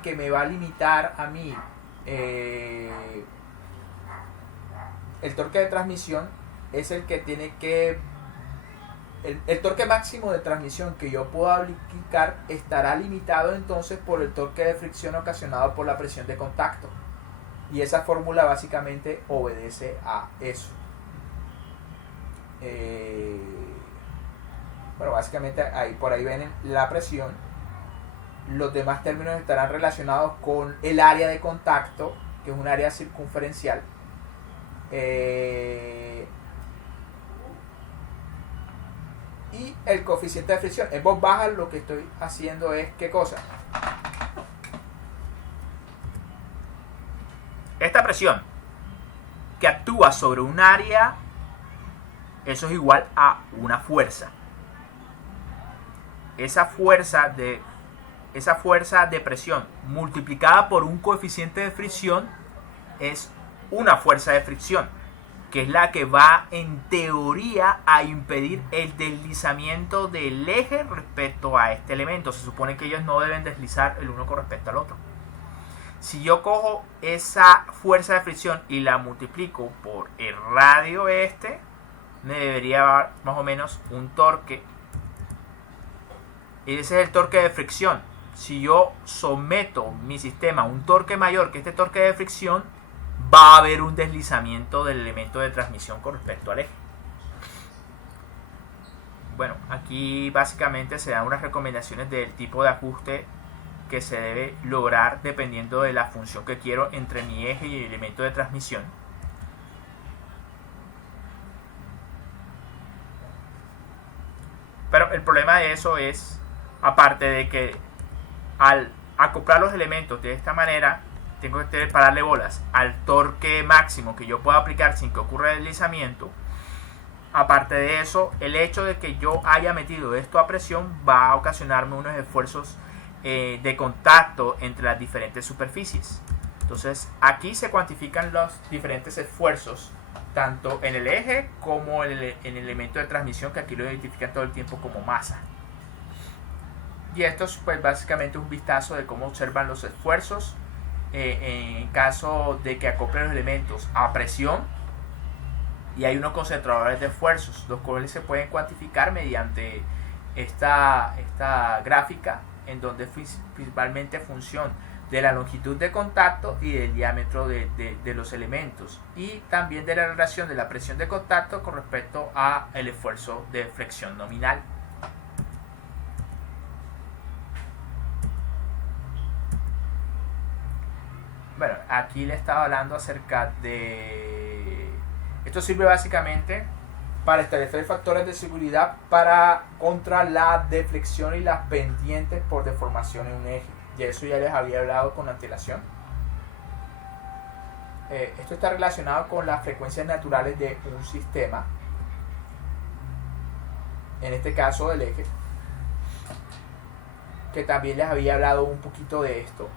que me va a limitar a mí el torque de transmisión es el que tiene que el torque máximo de transmisión que yo puedo aplicar estará limitado entonces por el torque de fricción ocasionado por la presión de contacto, y esa fórmula básicamente obedece a eso. Bueno, básicamente por ahí ven la presión. Los demás términos estarán relacionados con el área de contacto, que es un área circunferencial. Y el coeficiente de fricción. En voz baja lo que estoy haciendo es ¿qué cosa? Esta presión que actúa sobre un área, eso es igual a una fuerza. Esa fuerza de presión multiplicada por un coeficiente de fricción es una fuerza de fricción, que es la que va en teoría a impedir el deslizamiento del eje respecto a este elemento. Se supone que ellos no deben deslizar el uno con respecto al otro. Si yo cojo esa fuerza de fricción y la multiplico por el radio me debería dar más o menos un torque. Ese es el torque de fricción. Si yo someto mi sistema a un torque mayor que este torque de fricción, va a haber un deslizamiento del elemento de transmisión con respecto al eje. bueno, aquí básicamente se dan unas recomendaciones del tipo de ajuste que se debe lograr dependiendo de la función que quiero entre mi eje y el elemento de transmisión. Pero el problema de eso es, aparte de que al acoplar los elementos de esta manera, tengo que pararle bolas al torque máximo que yo pueda aplicar sin que ocurra el deslizamiento. Aparte de eso, el hecho de que yo haya metido esto a presión va a ocasionarme unos esfuerzos de contacto entre las diferentes superficies. Entonces aquí se cuantifican los diferentes esfuerzos tanto en el eje como en el elemento de transmisión, que aquí lo identifican todo el tiempo como masa. Y esto es pues básicamente un vistazo de cómo observan los esfuerzos en caso de que acoplen los elementos a presión, y hay unos concentradores de esfuerzos, los cuales se pueden cuantificar mediante esta gráfica, en donde principalmente función de la longitud de contacto y del diámetro de los elementos, y también de la relación de la presión de contacto con respecto a el esfuerzo de flexión nominal. Bueno, aquí le estaba hablando acerca de... Esto sirve básicamente para establecer factores de seguridad contra la deflexión y las pendientes por deformación en un eje. Y eso ya les había hablado con antelación. Esto está relacionado con las frecuencias naturales de un sistema, en este caso del eje, que también les había hablado un poquito de esto.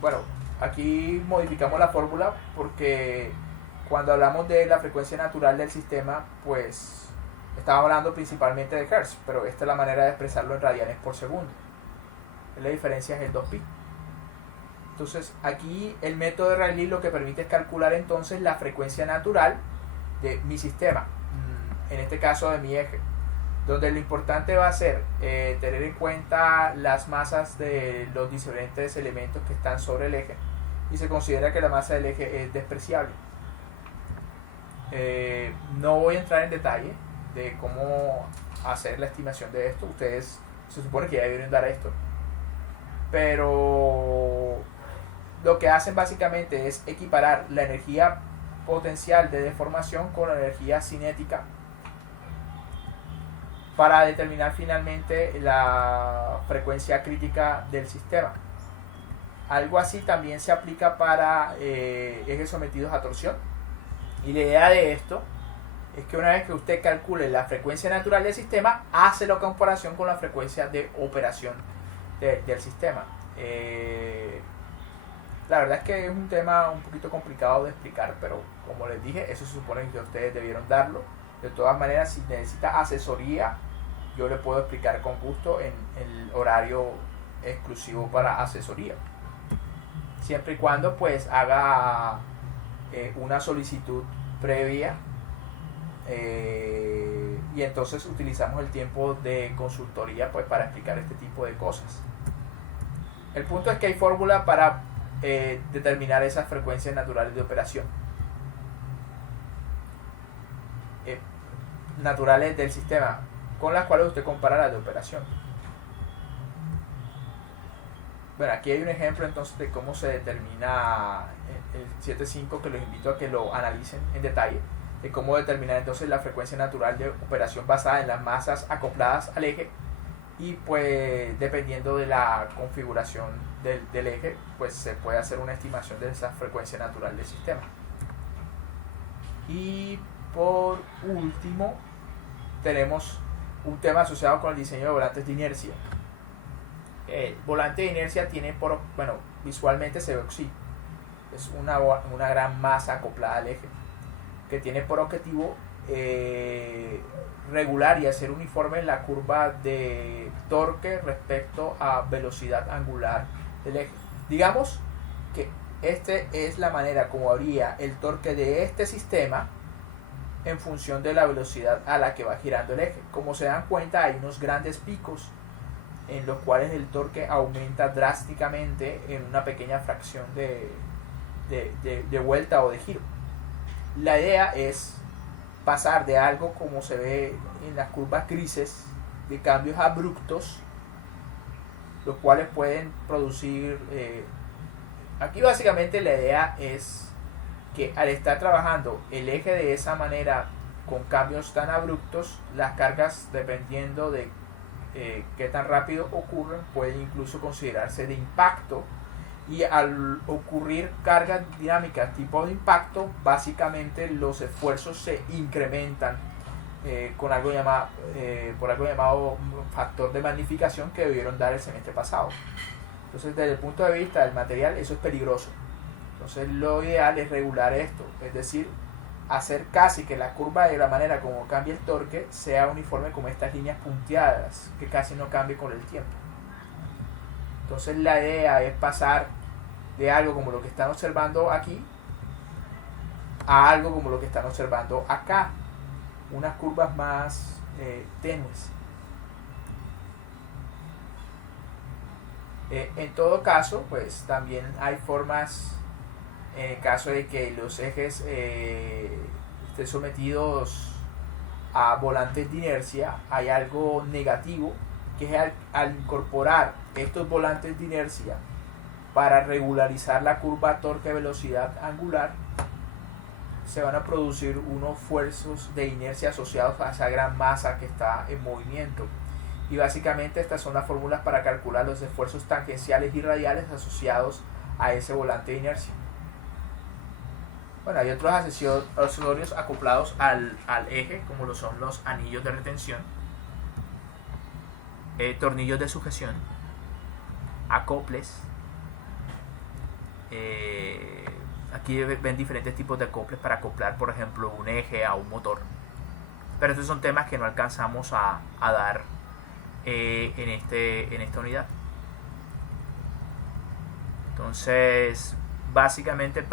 Bueno, aquí modificamos la fórmula porque cuando hablamos de la frecuencia natural del sistema, pues estamos hablando principalmente de Hertz, pero esta es la manera de expresarlo en radianes por segundo. La diferencia es el 2pi. Entonces aquí el método de Rayleigh lo que permite es calcular entonces la frecuencia natural de mi sistema, en este caso de mi eje, donde lo importante va a ser tener en cuenta las masas de los diferentes elementos que están sobre el eje, y se considera que la masa del eje es despreciable. No voy a entrar en detalle de cómo hacer la estimación de esto, ustedes se supone que ya deben dar esto, pero lo que hacen básicamente es equiparar la energía potencial de deformación con la energía cinética para determinar finalmente la frecuencia crítica del sistema. Algo así también se aplica para ejes sometidos a torsión, y la idea de esto es que una vez que usted calcule la frecuencia natural del sistema, hace la comparación con la frecuencia de operación del sistema. La verdad es que es un tema un poquito complicado de explicar, pero como les dije, eso se supone que ustedes debieron darlo. De todas maneras, si necesita asesoría, yo le puedo explicar con gusto en el horario exclusivo para asesoría, siempre y cuando pues haga una solicitud previa, y entonces utilizamos el tiempo de consultoría pues para explicar este tipo de cosas. El punto es que hay fórmula para determinar esas frecuencias naturales de operación, naturales del sistema, con las cuales usted compara las de operación. Bueno, aquí hay un ejemplo entonces de cómo se determina el 7.5, que los invito a que lo analicen en detalle, de cómo determinar entonces la frecuencia natural de operación basada en las masas acopladas al eje, y pues dependiendo de la configuración del eje, pues se puede hacer una estimación de esa frecuencia natural del sistema. Y por último tenemos un tema asociado con el diseño de volantes de inercia. El volante de inercia tiene visualmente se ve así, es una gran masa acoplada al eje, que tiene por objetivo regular y hacer uniforme la curva de torque respecto a velocidad angular del eje. Digamos que esta es la manera como habría el torque de este sistema en función de la velocidad a la que va girando el eje. Como se dan cuenta, hay unos grandes picos en los cuales el torque aumenta drásticamente en una pequeña fracción de vuelta o de giro. La idea es pasar de algo como se ve en las curvas grises, de cambios abruptos, los cuales pueden producir, aquí básicamente la idea es que al estar trabajando el eje de esa manera con cambios tan abruptos, las cargas, dependiendo de qué tan rápido ocurren, pueden incluso considerarse de impacto, y al ocurrir cargas dinámicas tipo de impacto, básicamente los esfuerzos se incrementan por algo llamado factor de magnificación que debieron dar el semestre pasado. Entonces, desde el punto de vista del material, eso es peligroso. Entonces, lo ideal es regular esto, es decir, hacer casi que la curva, de la manera como cambia el torque, sea uniforme como estas líneas punteadas, que casi no cambie con el tiempo. Entonces, la idea es pasar de algo como lo que están observando aquí a algo como lo que están observando acá, unas curvas más tenues. En todo caso, pues también hay formas, en el caso de que los ejes estén sometidos a volantes de inercia, hay algo negativo, que es al incorporar estos volantes de inercia para regularizar la curva torque-velocidad angular, se van a producir unos fuerzos de inercia asociados a esa gran masa que está en movimiento. Y básicamente estas son las fórmulas para calcular los esfuerzos tangenciales y radiales asociados a ese volante de inercia. Bueno, hay otros accesorios acoplados al eje, como lo son los anillos de retención, tornillos de sujeción, acoples. Aquí ven diferentes tipos de acoples para acoplar, por ejemplo, un eje a un motor. Pero estos son temas que no alcanzamos a dar en esta unidad. Entonces, básicamente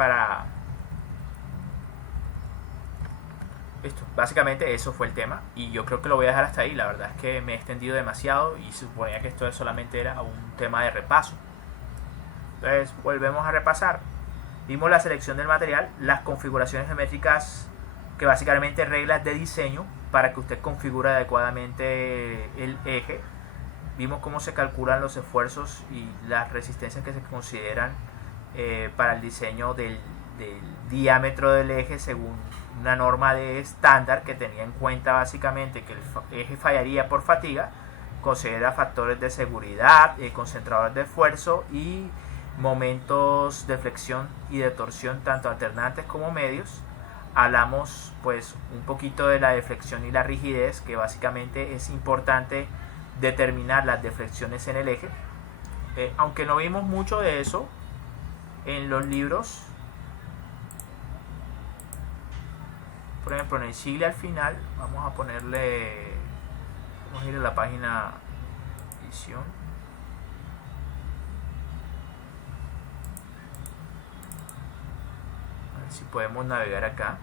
básicamente eso fue el tema, y yo creo que lo voy a dejar hasta ahí. La verdad es que me he extendido demasiado y suponía que esto solamente era un tema de repaso. Entonces, volvemos a repasar. Vimos la selección del material, las configuraciones geométricas, que básicamente reglas de diseño para que usted configure adecuadamente el eje. Vimos cómo se calculan los esfuerzos y las resistencias que se consideran para el diseño del diámetro del eje según una norma de estándar que tenía en cuenta básicamente que el eje fallaría por fatiga, considera factores de seguridad, concentradores de esfuerzo y momentos de flexión y de torsión tanto alternantes como medios. Hablamos pues un poquito de la deflexión y la rigidez, que básicamente es importante determinar las deflexiones en el eje, aunque no vimos mucho de eso en los libros. Por ejemplo, en el Sigle al final vamos a ir a la página edición. Si podemos navegar acá.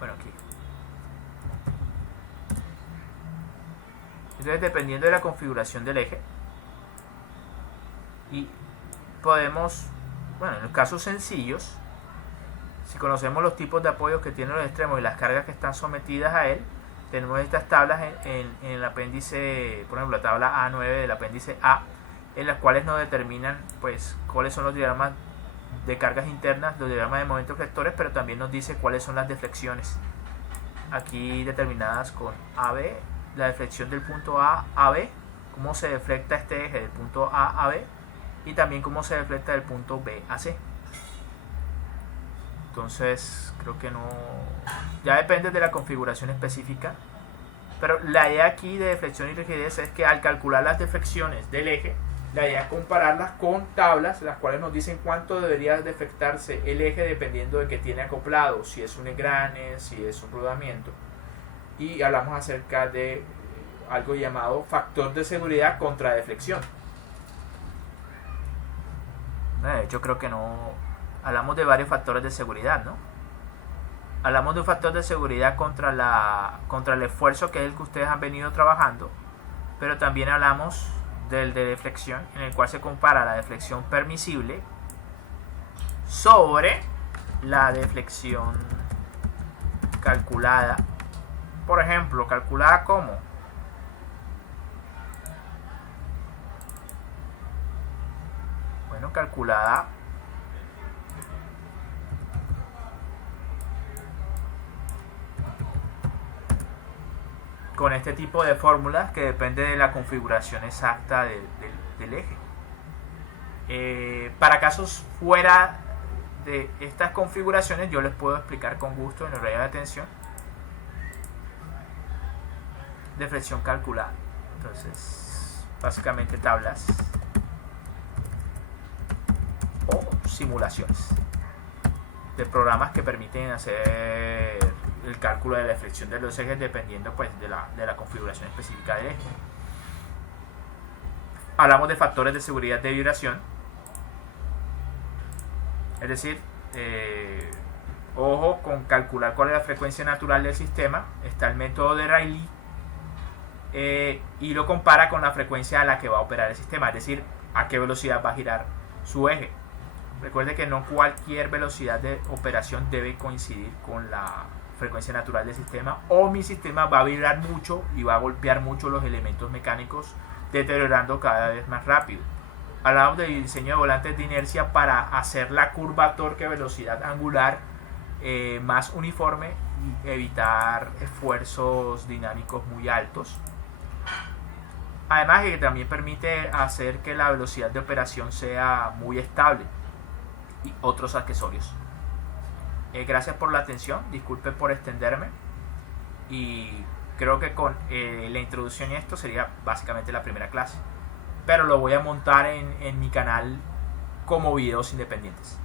Bueno, aquí. Entonces, dependiendo de la configuración del eje, y podemos, bueno, en los casos sencillos, si conocemos los tipos de apoyos que tienen los extremos y las cargas que están sometidas a él, tenemos estas tablas en el apéndice, por ejemplo la tabla A9 del apéndice A, en las cuales nos determinan pues cuáles son los diagramas de cargas internas, los diagramas de momentos vectores, pero también nos dice cuáles son las deflexiones, aquí determinadas con AB, la deflexión del punto A a B, cómo se deflecta este eje del punto A a B, y también cómo se deflecta del punto B a C. Entonces creo que no, ya depende de la configuración específica, pero la idea aquí de deflexión y rigidez es que al calcular las deflexiones del eje, la idea es compararlas con tablas, las cuales nos dicen cuánto debería deflectarse el eje dependiendo de que tiene acoplado, si es un engrane, si es un rodamiento, y hablamos acerca de algo llamado factor de seguridad contra deflexión. De hecho creo que no hablamos de varios factores de seguridad, ¿no? Hablamos de un factor de seguridad contra el esfuerzo, que es el que ustedes han venido trabajando, pero también hablamos del de deflexión, en el cual se compara la deflexión permisible sobre la deflexión calculada. Por ejemplo, calculada como calculada con este tipo de fórmulas que depende de la configuración exacta del eje. Para casos fuera de estas configuraciones, yo les puedo explicar con gusto en horario de atención deflexión calculada. Entonces, básicamente tablas o simulaciones de programas que permiten hacer el cálculo de la deflexión de los ejes dependiendo pues de la configuración específica del eje. Hablamos de factores de seguridad de vibración, es decir, ojo con calcular cuál es la frecuencia natural del sistema. Está el método de Rayleigh y lo compara con la frecuencia a la que va a operar el sistema, es decir, a qué velocidad va a girar su eje. Recuerde que no cualquier velocidad de operación debe coincidir con la frecuencia natural del sistema, o mi sistema va a vibrar mucho y va a golpear mucho los elementos mecánicos, deteriorando cada vez más rápido. Hablamos del diseño de volantes de inercia para hacer la curva torque-velocidad angular más uniforme y evitar esfuerzos dinámicos muy altos. Además, que también permite hacer que la velocidad de operación sea muy estable, y otros accesorios. Gracias por la atención, disculpen por extenderme, y creo que con la introducción a esto sería básicamente la primera clase, pero lo voy a montar en mi canal como videos independientes.